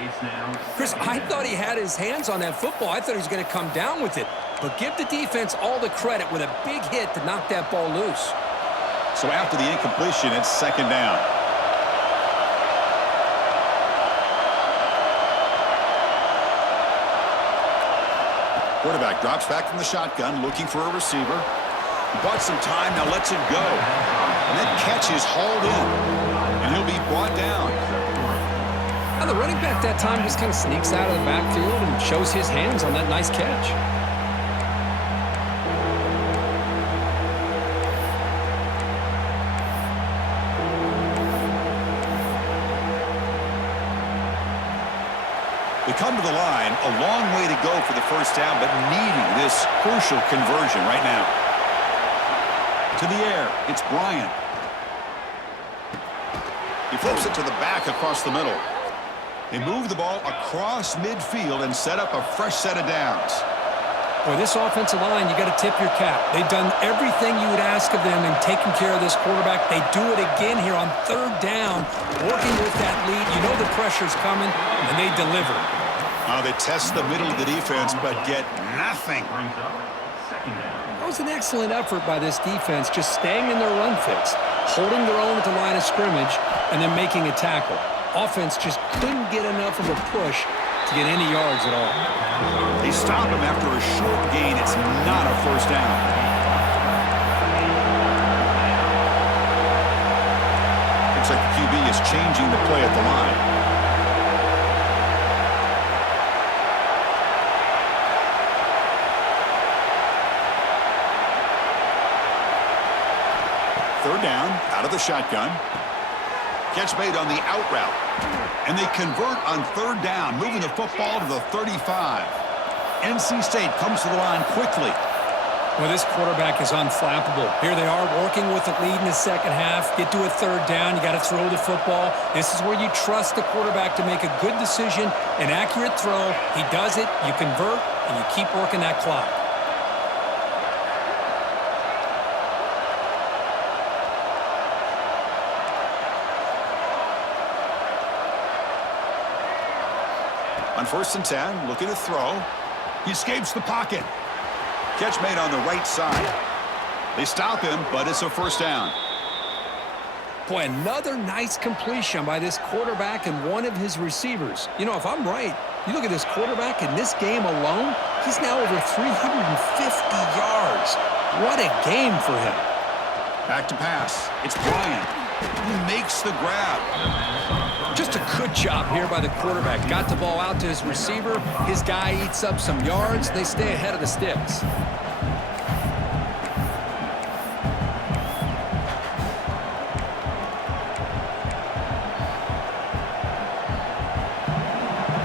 Chris, I thought he had his hands on that football. I thought he was going to come down with it. But give the defense all the credit with a big hit to knock that ball loose. So after the incompletion, it's second down. Quarterback drops back from the shotgun, looking for a receiver. He bought some time, now lets it go. And that catch is hauled in. And he'll be brought down. Now the running back that time just kind of sneaks out of the backfield and shows his hands on that nice catch. They come to the line, a long way to go for the first down, but needing this crucial conversion right now. To the air, it's Bryant. He flips it to the back across the middle. They move the ball across midfield and set up a fresh set of downs. Boy, this offensive line, you got to tip your cap. They've done everything you would ask of them in taking care of this quarterback. They do it again here on third down, working with that lead. You know the pressure's coming, and they deliver. They test the middle of the defense, but get nothing. That was an excellent effort by this defense, just staying in their run fix, holding their own at the line of scrimmage, and then making a tackle. Offense just couldn't get enough of a push to get any yards at all. They stop him after a short gain. It's not a first down. Looks like the QB is changing the play at the line. Third down, out of the shotgun. Catch made on the out route. And they convert on third down, moving the football to the 35. NC State comes to the line quickly. Well, this quarterback is unflappable. Here they are working with the lead in the second half. Get to a third down. You got to throw the football. This is where you trust the quarterback to make a good decision, an accurate throw. He does it, you convert, and you keep working that clock. On 1st and 10, looking to throw. He escapes the pocket. Catch made on the right side. They stop him, but it's a first down. Boy, another nice completion by this quarterback and one of his receivers. You know, if I'm right, you look at this quarterback in this game alone, he's now over 350 yards. What a game for him. Back to pass. It's Bryant. He makes the grab. Just a good job here by the quarterback. Got the ball out to his receiver. His guy eats up some yards. They stay ahead of the sticks.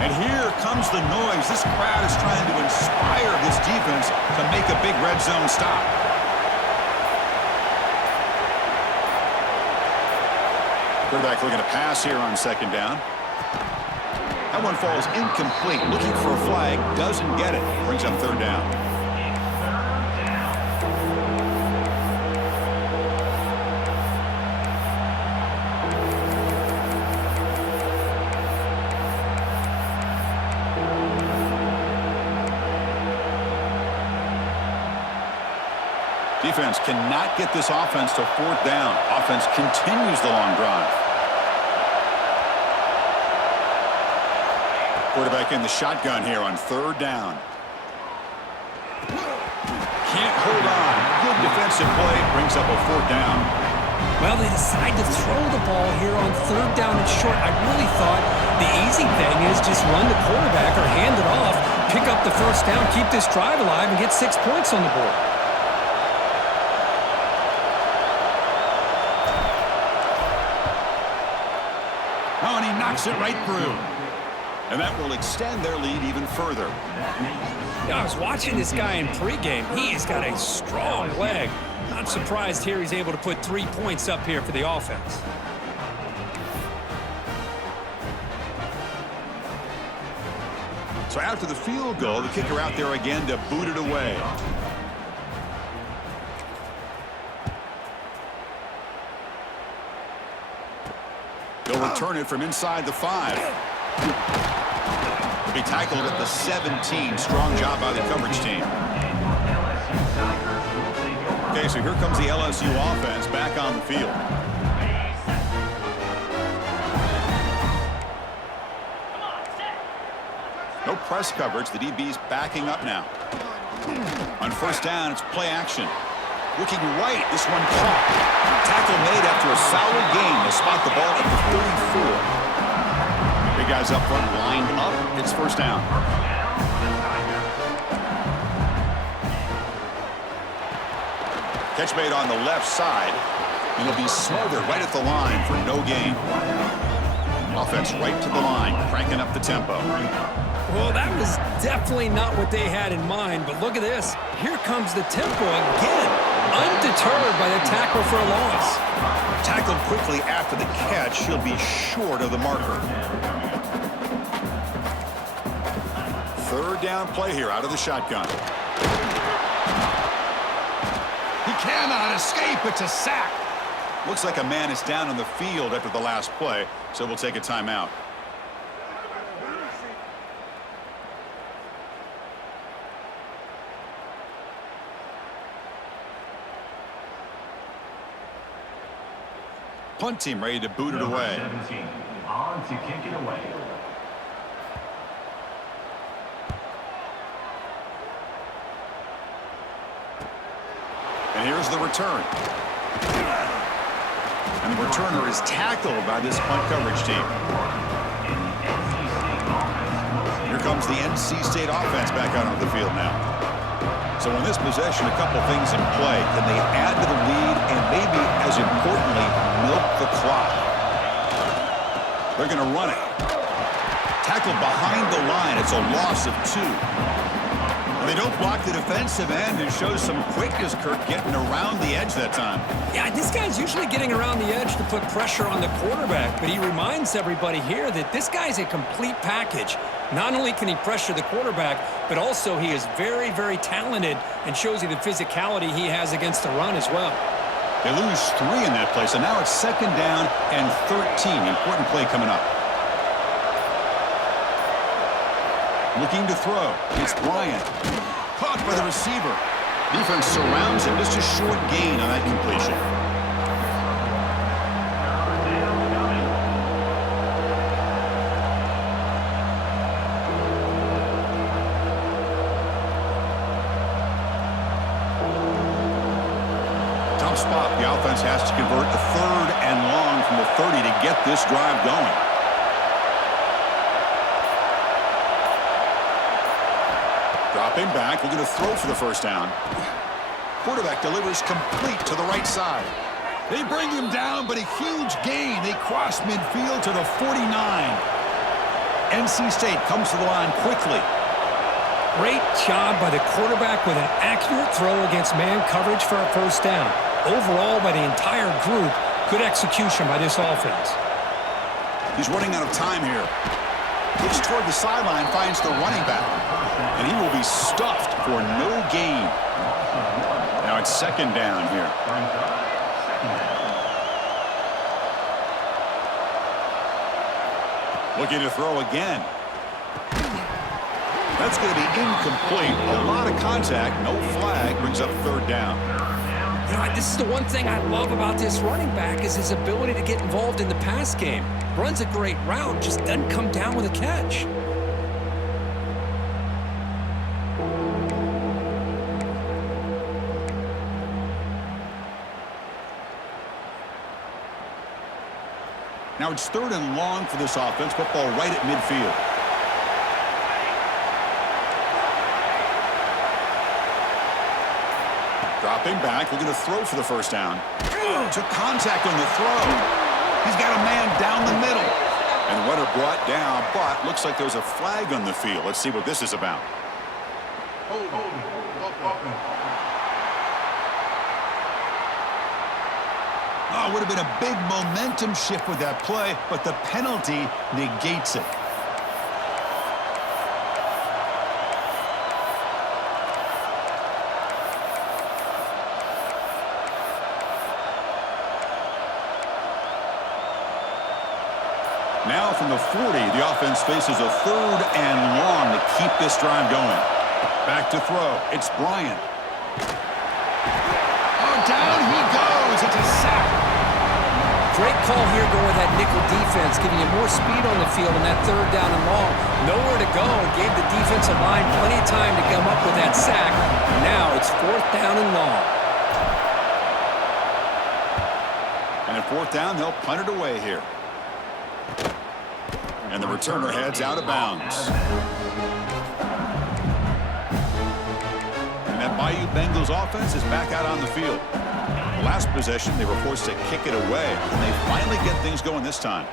And here comes the noise. This crowd is trying to inspire this defense to make a big red zone stop. Quarterback looking to pass here on second down. That one falls incomplete. Looking for a flag. Doesn't get it. Brings up third down. Defense cannot get this offense to fourth down. Offense continues the long drive. Quarterback in the shotgun here on third down. Can't hold on. Good defensive play. Brings up a fourth down. Well, they decide to throw the ball here on third down and short. I really thought the easy thing is just run the quarterback or hand it off, pick up the first down, keep this drive alive, and get 6 points on the board. Oh, and he knocks it right through. And that will extend their lead even further. I was watching this guy in pregame. He has got a strong leg. Not surprised here he's able to put 3 points up here for the offense. So after the field goal, the kicker out there again to boot it away. They'll return it from inside the 5. Will be tackled at the 17. Strong job by the coverage team. Okay, so here comes the LSU offense back on the field. No press coverage. The DB's backing up now. On first down, it's play action. Looking right, this one caught. Tackle made after a solid gain to spot the ball at the 34. Big guys up front lined up. It's first down. Catch made on the left side. And he'll be smothered right at the line for no gain. Offense right to the line, cranking up the tempo. Well, that was definitely not what they had in mind, but look at this. Here comes the tempo again. Undeterred by the tackle for a loss. Tackled quickly after the catch. He'll be short of the marker. Third down play here out of the shotgun. He cannot escape. It's a sack. Looks like a man is down on the field after the last play, so we'll take a timeout. Punt team ready to boot it away. 17 on to kick it away. And here's the return. And the returner is tackled by this punt coverage team. Here comes the NC State offense back out on the field now. So in this possession, a couple things in play. Can they add to the lead and maybe, as importantly, milk the clock? They're going to run it. Tackled behind the line. It's a loss of 2. They don't block the defensive end and shows some quickness, Kirk, getting around the edge that time. Yeah, this guy's usually getting around the edge to put pressure on the quarterback, but he reminds everybody here that this guy's a complete package. Not only can he pressure the quarterback, but also he is very, very talented and shows you the physicality he has against the run as well. They lose 3 in that play, so now it's 2nd down and 13. Important play coming up. Looking to throw. It's Bryant. Caught by the receiver. Defense surrounds him. Just a short gain on that completion. Tough spot. The offense has to convert a 3rd and long from the 30 to get this drive going. Dropping back, looking to throw for the 1st down. Quarterback delivers complete to the right side. They bring him down, but a huge gain. They cross midfield to the 49. NC State comes to the line quickly. Great job by the quarterback with an accurate throw against man coverage for a 1st down. Overall, by the entire group, good execution by this offense. He's running out of time here. Looks toward the sideline, finds the running back. And he will be stuffed for no gain. Now it's 2nd down here. Looking to throw again. That's going to be incomplete. A lot of contact, no flag, brings up 3rd down. You know, this is the one thing I love about this running back is his ability to get involved in the pass game. Runs a great route, just doesn't come down with a catch. Now it's 3rd and long for this offense. Football right at midfield. Dropping back, looking to throw for the 1st down. Took contact on the throw. He's got a man down the middle. And runner brought down, but looks like there's a flag on the field. Let's see what this is about. Oh, would have been a big momentum shift with that play, but the penalty negates it. Now from the 40, the offense faces a 3rd and long to keep this drive going. Back to throw. It's Bryant. Oh, down he goes. It's a sack. Great call here going with that nickel defense, giving you more speed on the field on that 3rd down and long. Nowhere to go. Gave the defensive line plenty of time to come up with that sack. Now it's 4th down and long. And at 4th down, they'll punt it away here. And the returner heads out of bounds. And that Bayou Bengals offense is back out on the field. Last possession, they were forced to kick it away, and they finally get things going this time.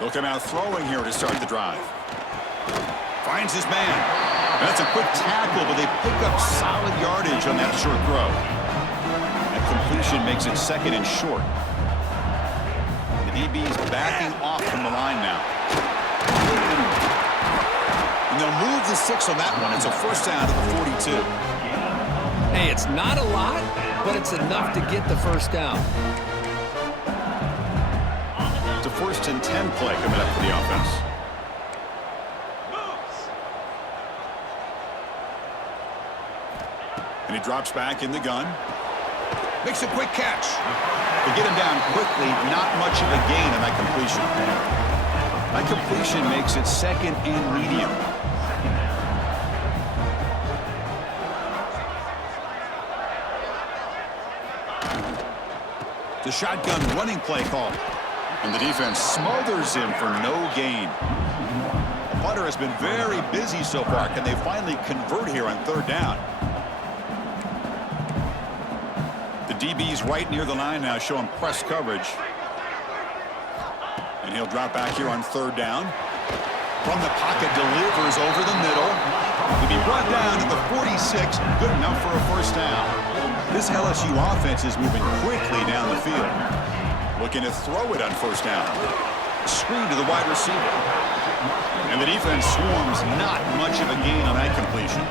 They'll come out throwing here to start the drive. Finds his man. And that's a quick tackle, but they pick up solid yardage on that short throw. That completion makes it 2nd and short. DB's backing off from the line now. And they'll move the 6 on that one. It's a 1st down to the 42. Hey, it's not a lot, but it's enough to get the 1st down. It's a 1st and 10 play coming up for the offense. And he drops back in the gun. Makes a quick catch. They get him down quickly, not much of a gain on that completion. That completion makes it 2nd and medium. The shotgun running play call. And the defense smothers him for no gain. The punter has been very busy so far. Can they finally convert here on 3rd down? The DB's right near the line now, showing press coverage. And he'll drop back here on 3rd down. From the pocket, delivers over the middle. To be brought down at the 46, good enough for a 1st down. This LSU offense is moving quickly down the field. Looking to throw it on 1st down. Screen to the wide receiver. And the defense swarms, not much of a gain on that completion.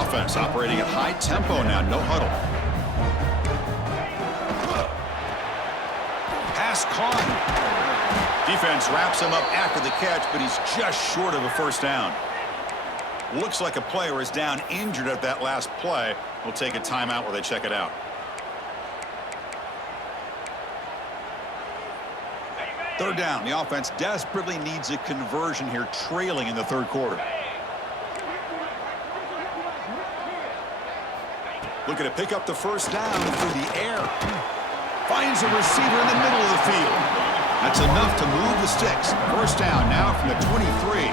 Offense operating at high tempo now, no huddle. Pass caught. Defense wraps him up after the catch, but he's just short of a 1st down. Looks like a player is down injured at that last play. We'll take a timeout while they check it out. 3rd down. The offense desperately needs a conversion here, trailing in the 3rd quarter. Looking to pick up the 1st down through the air. Finds a receiver in the middle of the field. That's enough to move the sticks. 1st down now from the 23.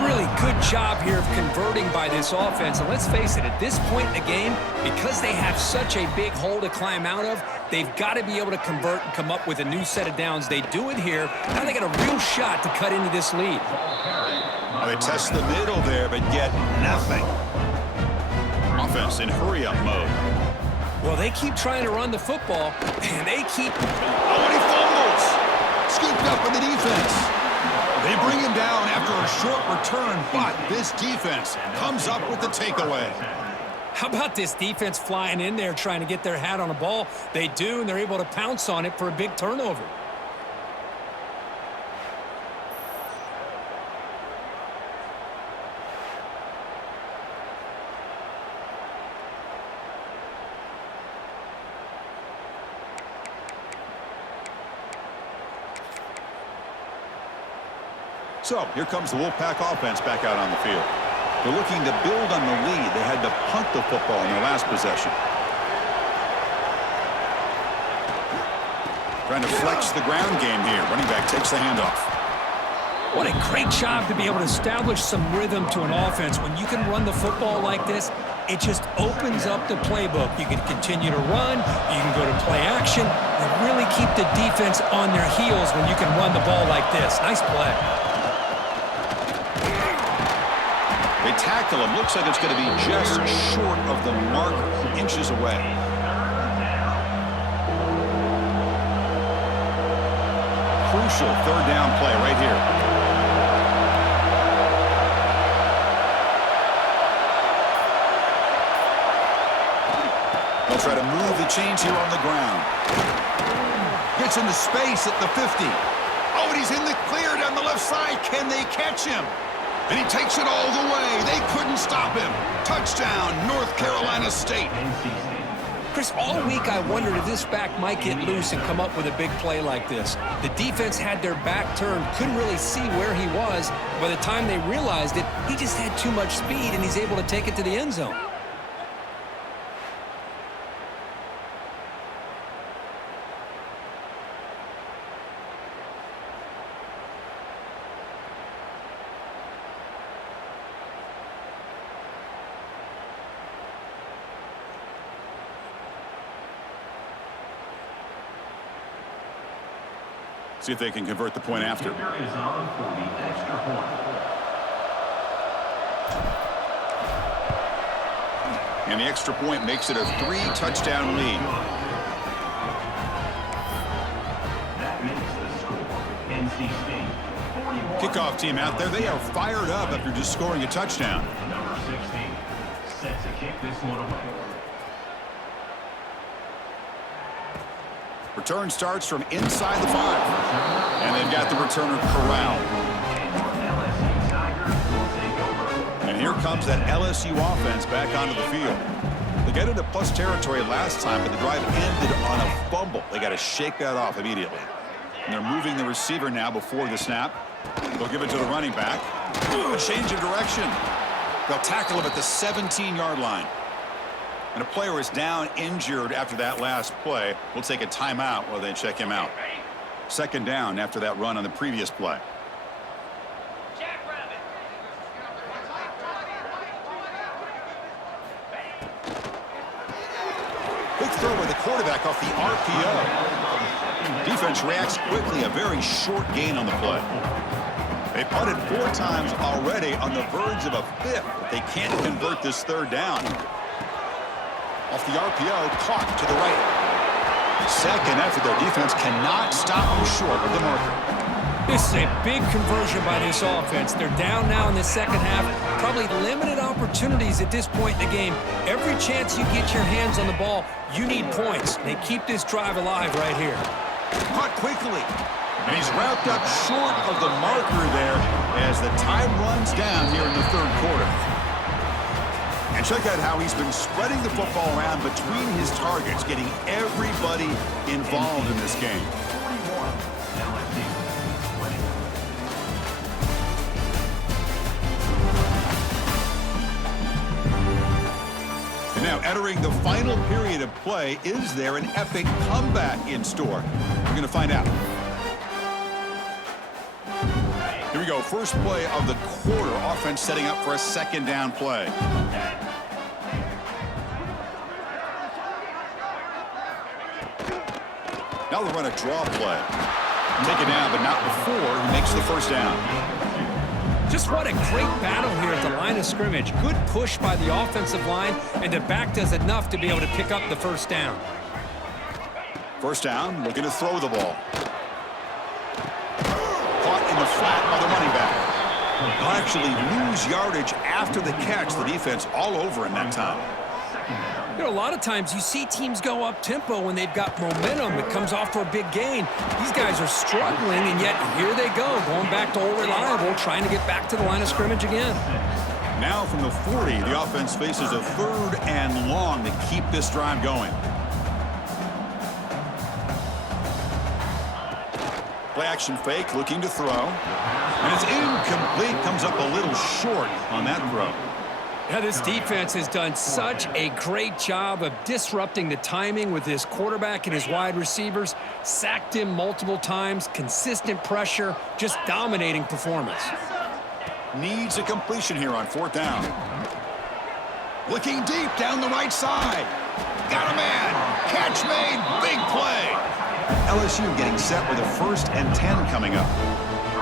Really good job here of converting by this offense. And let's face it, at this point in the game, because they have such a big hole to climb out of, they've got to be able to convert and come up with a new set of downs. They do it here. Now they got a real shot to cut into this lead. Well, they test the middle there, but get nothing. Offense in hurry-up mode. Well, they keep trying to run the football, and they keep... Oh, and he fumbles! Scooped up in the defense. They bring him down after a short return, but this defense comes up with the takeaway. How about this defense flying in there trying to get their hat on a ball? They do, and they're able to pounce on it for a big turnover. So, here comes the Wolfpack offense back out on the field. They're looking to build on the lead. They had to punt the football in their last possession. Trying to flex the ground game here. Running back takes the handoff. What a great job to be able to establish some rhythm to an offense. When you can run the football like this, it just opens up the playbook. You can continue to run. You can go to play action. And really keep the defense on their heels when you can run the ball like this. Nice play. They tackle him. Looks like it's going to be just short of the mark, inches away. Crucial 3rd down play right here. They'll try to move the chains here on the ground. Gets into space at the 50. Oh, and he's in the clear down the left side. Can they catch him? And he takes it all the way. They couldn't stop him. Touchdown, North Carolina State. Chris, all week I wondered if this back might get loose and come up with a big play like this. The defense had their back turned, couldn't really see where he was. By the time they realized it, he just had too much speed, and he's able to take it to the end zone. See if they can convert the point after. Is on for the extra point. And the extra point makes it a 3-touchdown lead. That makes the score. NC State 41. Kickoff team out there. They are fired up after just scoring a touchdown. Number 16 set to kick this one away. Return starts from inside the 5. And they've got the returner corralled. And here comes that LSU offense back onto the field. They got into plus territory last time, but the drive ended on a fumble. They got to shake that off immediately. And they're moving the receiver now before the snap. They'll give it to the running back. Ooh, a change of direction. They'll tackle him at the 17-yard line. And a player is down injured after that last play. We'll take a timeout while they check him out. 2nd down after that run on the previous play. Quick throw by the quarterback off the RPO. Defense reacts quickly, a very short gain on the play. They punted 4 times already, on the verge of a 5th. They can't convert this 3rd down. Off the RPO, caught to the right. Second effort, their defense cannot stop them short of the marker. This is a big conversion by this offense. They're down now in the second half. Probably limited opportunities at this point in the game. Every chance you get your hands on the ball, you need points. They keep this drive alive right here. Caught quickly. And he's wrapped up short of the marker there as the time runs down here in the 3rd quarter. And check out how he's been spreading the football around between his targets, getting everybody involved in this game. 41, LSU. And now entering the final period of play, is there an epic comeback in store? We're going to find out. Here we go, first play of the quarter. Offense setting up for a 2nd down play. Now they'll run a draw play. Take it down, but not before he makes the 1st down. Just what a great battle here at the line of scrimmage. Good push by the offensive line, and the back does enough to be able to pick up the 1st down. 1st down, looking to throw the ball. Caught in the flat by the running back. He'll actually lose yardage after the catch. The defense all over him that time. You know, a lot of times you see teams go up-tempo when they've got momentum. It comes off for a big gain. These guys are struggling, and yet here they go, going back to old reliable, trying to get back to the line of scrimmage again. Now from the 40, the offense faces a 3rd and long to keep this drive going. Play action fake, looking to throw. And it's incomplete, comes up a little short on that throw. Now, this defense has done such a great job of disrupting the timing with his quarterback and his wide receivers. Sacked him multiple times, consistent pressure, just dominating performance. Needs a completion here on 4th down. Looking deep down the right side. Got a man. Catch made. Big play. LSU getting set with a 1st and 10 coming up.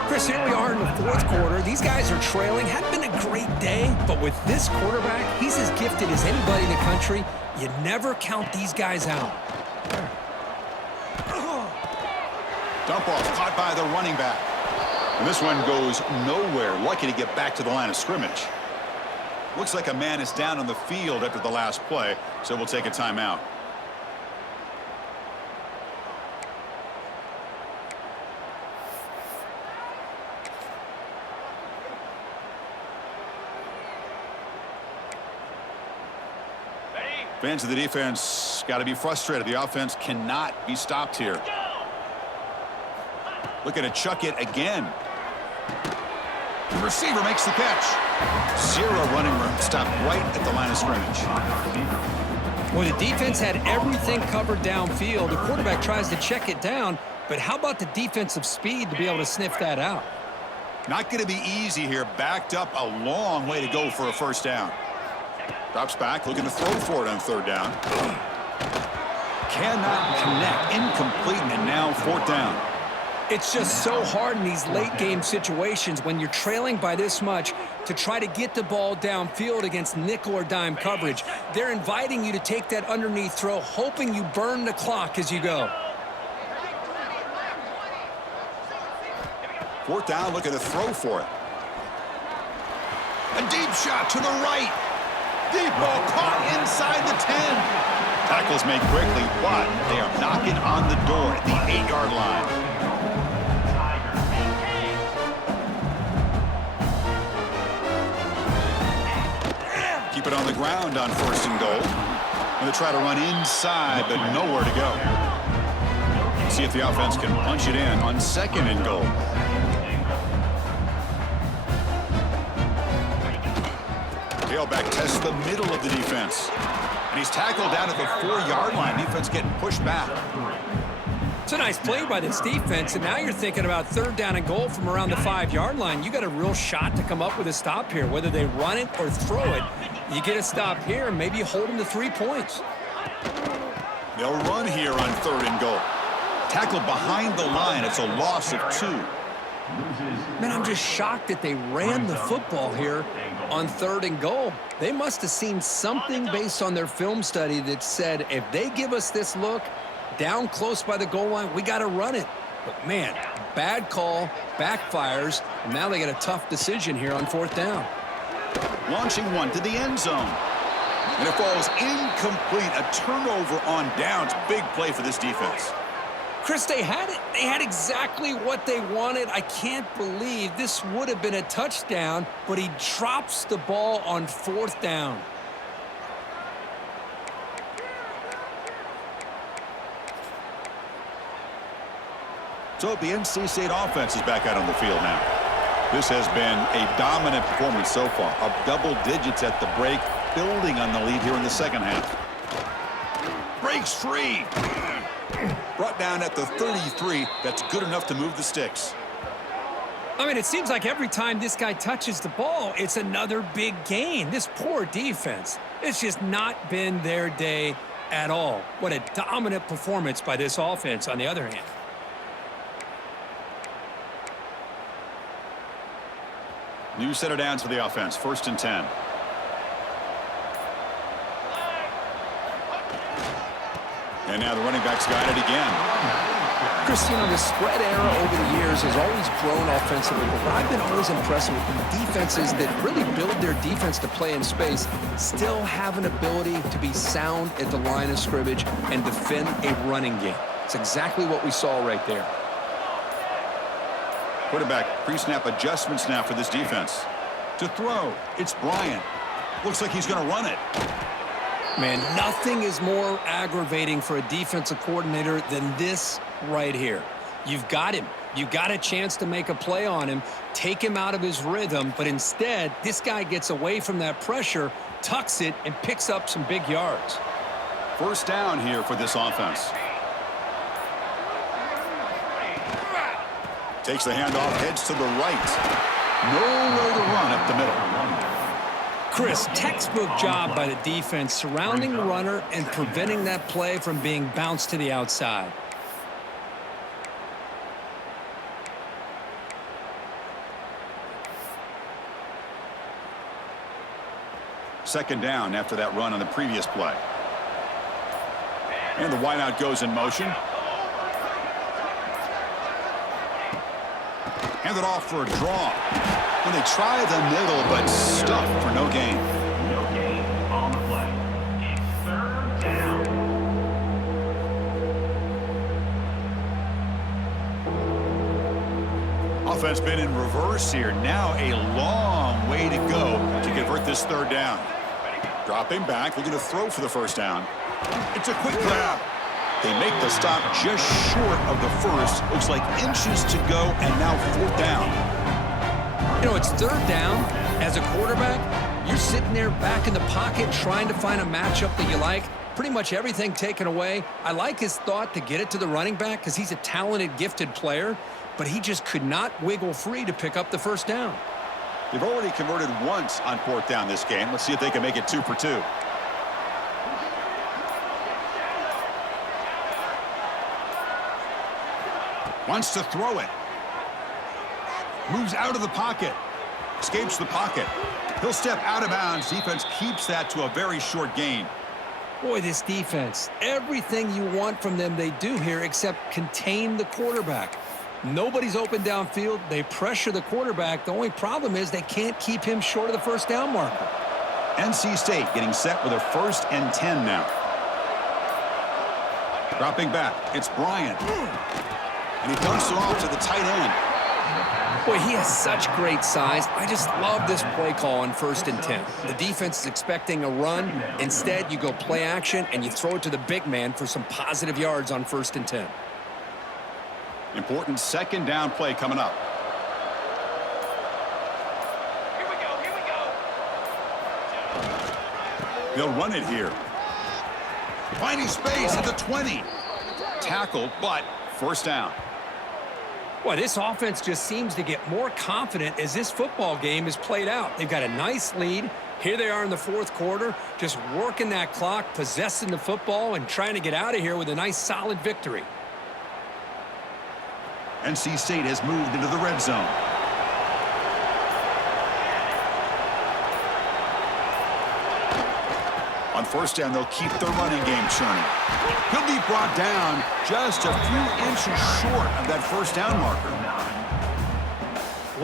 Chris, here we are in the 4th quarter. These guys are trailing. Hadn't been a great day, but with this quarterback, he's as gifted as anybody in the country. You never count these guys out. Dump off caught by the running back. And this one goes nowhere. Lucky to get back to the line of scrimmage. Looks like a man is down on the field after the last play, so we'll take a timeout. Fans of the defense got to be frustrated. The offense cannot be stopped here. Looking to chuck it again. The receiver makes the catch. 0 running room. Stopped right at the line of scrimmage. Well, the defense had everything covered downfield. The quarterback tries to check it down, but how about the defensive speed to be able to sniff that out? Not going to be easy here. Backed up a long way to go for a 1st down. Drops back, looking to throw for it on 3rd down. Cannot connect. Incomplete, and now 4th down. It's just so hard in these late-game situations when you're trailing by this much to try to get the ball downfield against nickel or dime coverage. They're inviting you to take that underneath throw, hoping you burn the clock as you go. 4th down, looking to throw for it. A deep shot to the right. Deep ball caught inside the 10. Tackles made quickly, but they are knocking on the door at the 8-yard line. Keep it on the ground on 1st and goal. Going to try to run inside, but nowhere to go. See if the offense can punch it in on 2nd and goal. Tailback tests the middle of the defense. And he's tackled down at the 4-yard line. Defense getting pushed back. It's a nice play by this defense, and now you're thinking about 3rd down and goal from around the 5-yard line. You got a real shot to come up with a stop here. Whether they run it or throw it, you get a stop here, and maybe you hold them to 3 points. They'll run here on 3rd and goal. Tackled behind the line. It's a loss of 2. Man, I'm just shocked that they ran the football here on 3rd and goal. They must have seen something based on their film study that said, if they give us this look down close by the goal line, we got to run it. But, man, bad call, backfires, and now they got a tough decision here on 4th down. Launching one to the end zone. And it falls incomplete. A turnover on downs. Big play for this defense. Chris, they had it. They had exactly what they wanted. I can't believe this would have been a touchdown, but he drops the ball on 4th down. So the NC State offense is back out on the field now. This has been a dominant performance so far. Up double digits at the break, building on the lead here in the second half. Breaks free. Brought down at the 33. That's good enough to move the sticks. I mean, it seems like every time this guy touches the ball, it's another big gain. This poor defense, it's just not been their day at all. What a dominant performance by this offense on the other hand. New set of downs for the offense. 1st and 10. And now the running back's got it again. Christian, the spread era over the years has always grown offensively, but I've been always impressed with the defenses that really build their defense to play in space, still have an ability to be sound at the line of scrimmage and defend a running game. It's exactly what we saw right there. Quarterback pre-snap adjustments now for this defense. To throw, it's Bryant. Looks like he's going to run it. Man, nothing is more aggravating for a defensive coordinator than this right here. You've got him. You've got a chance to make a play on him, take him out of his rhythm, but instead, this guy gets away from that pressure, tucks it, and picks up some big yards. 1st down here for this offense. Takes the handoff, heads to the right. Nowhere to run up the middle. Chris, textbook job by the defense surrounding the runner and preventing that play from being bounced to the outside. Second down after that run on the previous play. And the wideout goes in motion. Handed off for a draw. And they try the middle, but stuffed for no gain. No gain on the play. It's 3rd down. Offense been in reverse here. Now a long way to go to convert this 3rd down. Dropping back, looking to throw for the 1st down. It's a quick grab. They make the stop just short of the first. Looks like inches to go, and now 4th down. You know, it's 3rd down. As a quarterback, you're sitting there back in the pocket trying to find a matchup that you like. Pretty much everything taken away. I like his thought to get it to the running back because he's a talented, gifted player, but he just could not wiggle free to pick up the 1st down. They've already converted once on 4th down this game. Let's see if they can make it 2 for 2. Wants to throw it. Moves out of the pocket. Escapes the pocket. He'll step out of bounds. Defense keeps that to a very short gain. Boy, this defense, everything you want from them they do here except contain the quarterback. Nobody's open downfield. They pressure the quarterback. The only problem is they can't keep him short of the 1st down marker. NC State getting set with a 1st and 10 now. Dropping back. It's Bryant. And he dumps it off to the tight end. Boy, he has such great size. I just love this play call on 1st and 10. The defense is expecting a run. Instead, you go play action, and you throw it to the big man for some positive yards on 1st and 10. Important 2nd down play coming up. Here we go. They'll run it here. Finding space at the 20. Tackled, but 1st down. Boy, this offense just seems to get more confident as this football game is played out. They've got a nice lead. Here they are in the 4th quarter, just working that clock, possessing the football, and trying to get out of here with a nice, solid victory. NC State has moved into the red zone. On first down, they'll keep their running game churning. He'll be brought down just a few inches short of that first down marker.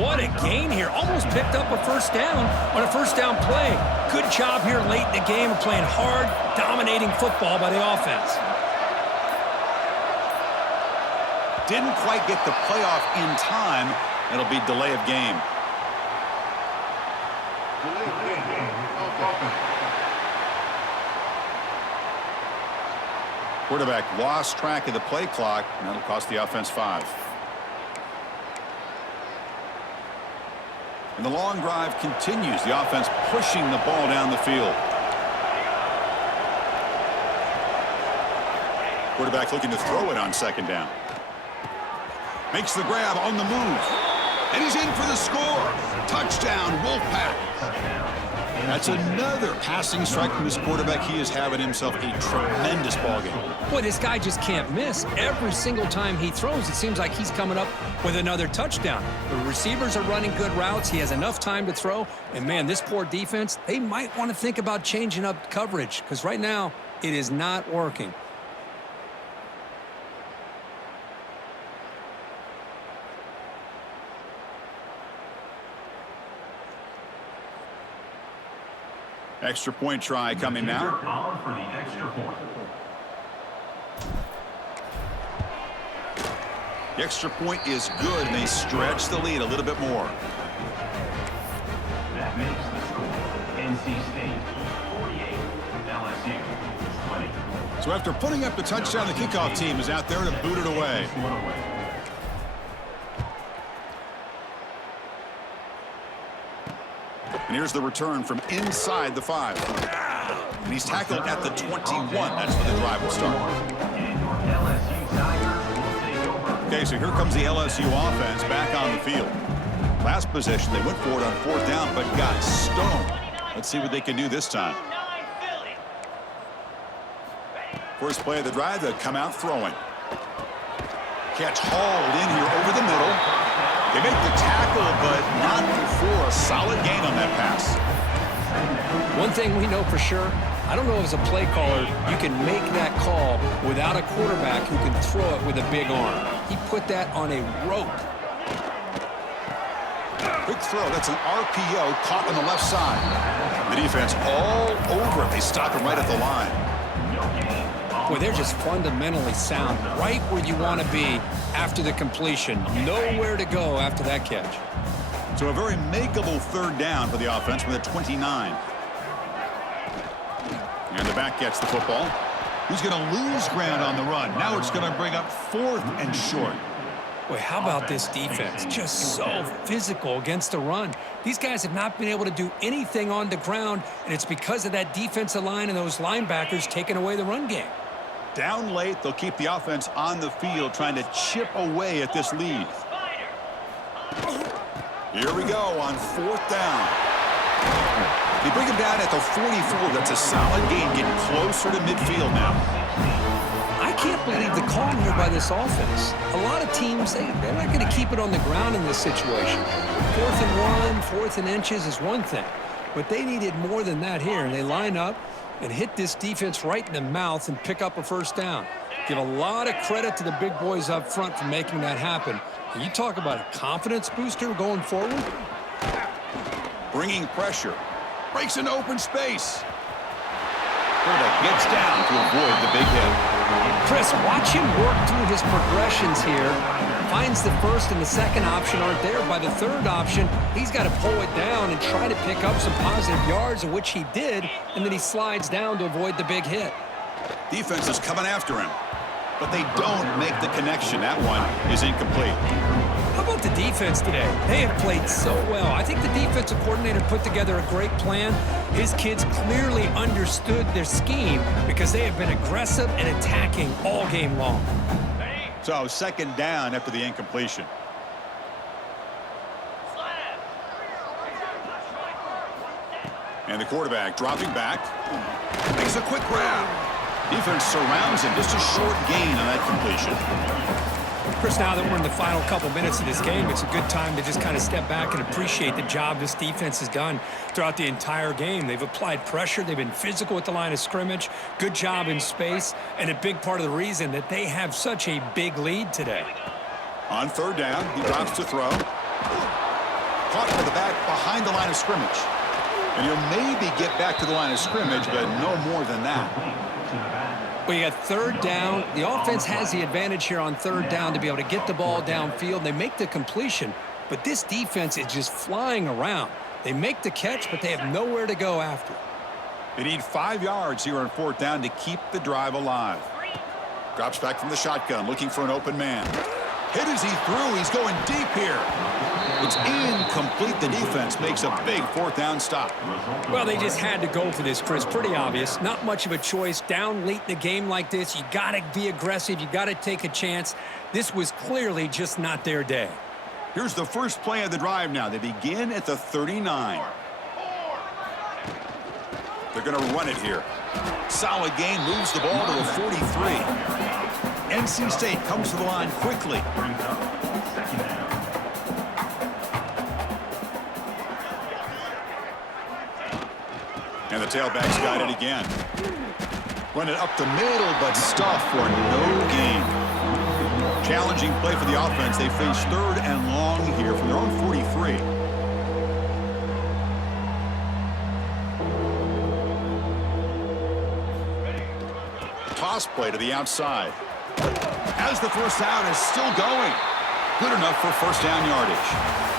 What a gain here. Almost picked up a first down on a first down play. Good job here late in the game of playing hard, dominating football by the offense. Didn't quite get the playoff in time. It'll be delay of game. Quarterback lost track of the play clock, and that'll cost the offense 5. And the long drive continues. The offense pushing the ball down the field. Quarterback looking to throw it on second down. Makes the grab on the move. And he's in for the score. Touchdown, Wolfpack. That's another passing strike from this quarterback. He is having himself a tremendous ballgame. Boy, this guy just can't miss. Every single time he throws, it seems like he's coming up with another touchdown. The receivers are running good routes. He has enough time to throw. And, man, this poor defense, they might want to think about changing up coverage because right now it is not working. Extra point try coming now. For the extra point. The extra point is good, and they stretch the lead a little bit more. That makes the score NC State 48, LSU 20. So after putting up the touchdown, the kickoff team is out there to boot it away. And here's the return from inside the 5. And he's tackled at the 21. That's where the drive will start. Okay, so here comes the LSU offense back on the field. Last possession, they went for it on fourth down, but got stoned. Let's see what they can do this time. First play of the drive, they'll come out throwing. Catch hauled in here over the middle. They make the tackle, but not before a solid gain on that pass. One thing we know for sure, I don't know as a play caller, you can make that call without a quarterback who can throw it with a big arm. He put that on a rope. Quick throw. That's an RPO caught on the left side. The defense all over it. They stop him right at the line. Boy, they're just fundamentally sound, right where you want to be after the completion. Nowhere to go after that catch. So a very makeable third down for the offense with a 29. And the back gets the football. He's going to lose ground on the run. Now it's going to bring up 4th and short. Boy, how about this defense? Just so physical against the run. These guys have not been able to do anything on the ground, and it's because of that defensive line and those linebackers taking away the run game. Down late, they'll keep the offense on the field trying to chip away at this lead. Here we go on 4th down. They bring him down at the 44. That's a solid gain, getting closer to midfield now. I can't believe the call here by this offense. A lot of teams, they're not going to keep it on the ground in this situation. 4th and 1, 4th and inches is one thing. But they needed more than that here, and they line up and hit this defense right in the mouth and pick up a first down. Give a lot of credit to the big boys up front for making that happen. And you talk about a confidence booster going forward. Bringing pressure. Breaks into open space. Quarterback gets down to avoid the big hit. Chris, watch him work through his progressions here. Finds the first and the second option aren't there. By the third option, he's got to pull it down and try to pick up some positive yards, of which he did, and then he slides down to avoid the big hit. Defense is coming after him, but they don't make the connection. That one is incomplete. How about the defense today? They have played so well. I think the defensive coordinator put together a great plan. His kids clearly understood their scheme because they have been aggressive and attacking all game long. So second down after the incompletion. And the quarterback dropping back. Makes a quick grab. Defense surrounds him. Just a short gain on that completion. Chris, now that we're in the final couple minutes of this game, it's a good time to just kind of step back and appreciate the job this defense has done throughout the entire game. They've applied pressure. They've been physical at the line of scrimmage. Good job in space, and a big part of the reason that they have such a big lead today. On third down, he drops to throw. Caught by the back behind the line of scrimmage. And he'll maybe get back to the line of scrimmage, but no more than that. Well, you got third down. The offense has the advantage here on third down to be able to get the ball downfield. They make the completion, but this defense is just flying around. They make the catch, but they have nowhere to go after. They need 5 yards here on fourth down to keep the drive alive. Drops back from the shotgun, looking for an open man. Hit as he threw. He's going deep here. It's incomplete. The defense makes a big fourth down stop. Well, they just had to go for this, Chris. Pretty obvious. Not much of a choice. Down late in the game like this, you got to be aggressive. You got to take a chance. This was clearly just not their day. Here's the first play of the drive now. They begin at the 39. They're going to run it here. Solid gain, moves the ball to a 43. NC State comes to the line quickly. And the tailback's got it again. Run it up the middle, but stuffed for no gain. Challenging play for the offense. They face third and long here from their own 43. Toss play to the outside. As the first down is still going. Good enough for first down yardage.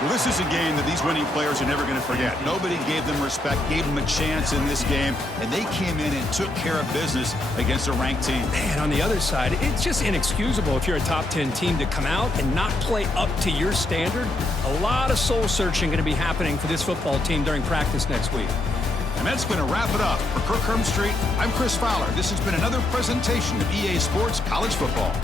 Well, this is a game that these winning players are never going to forget. Nobody gave them respect, gave them a chance in this game, and they came in and took care of business against a ranked team. And on the other side, it's just inexcusable if you're a top 10 team to come out and not play up to your standard. A lot of soul searching going to be happening for this football team during practice next week. And that's going to wrap it up. For Kirk Street, I'm Chris Fowler. This has been another presentation of EA Sports College Football.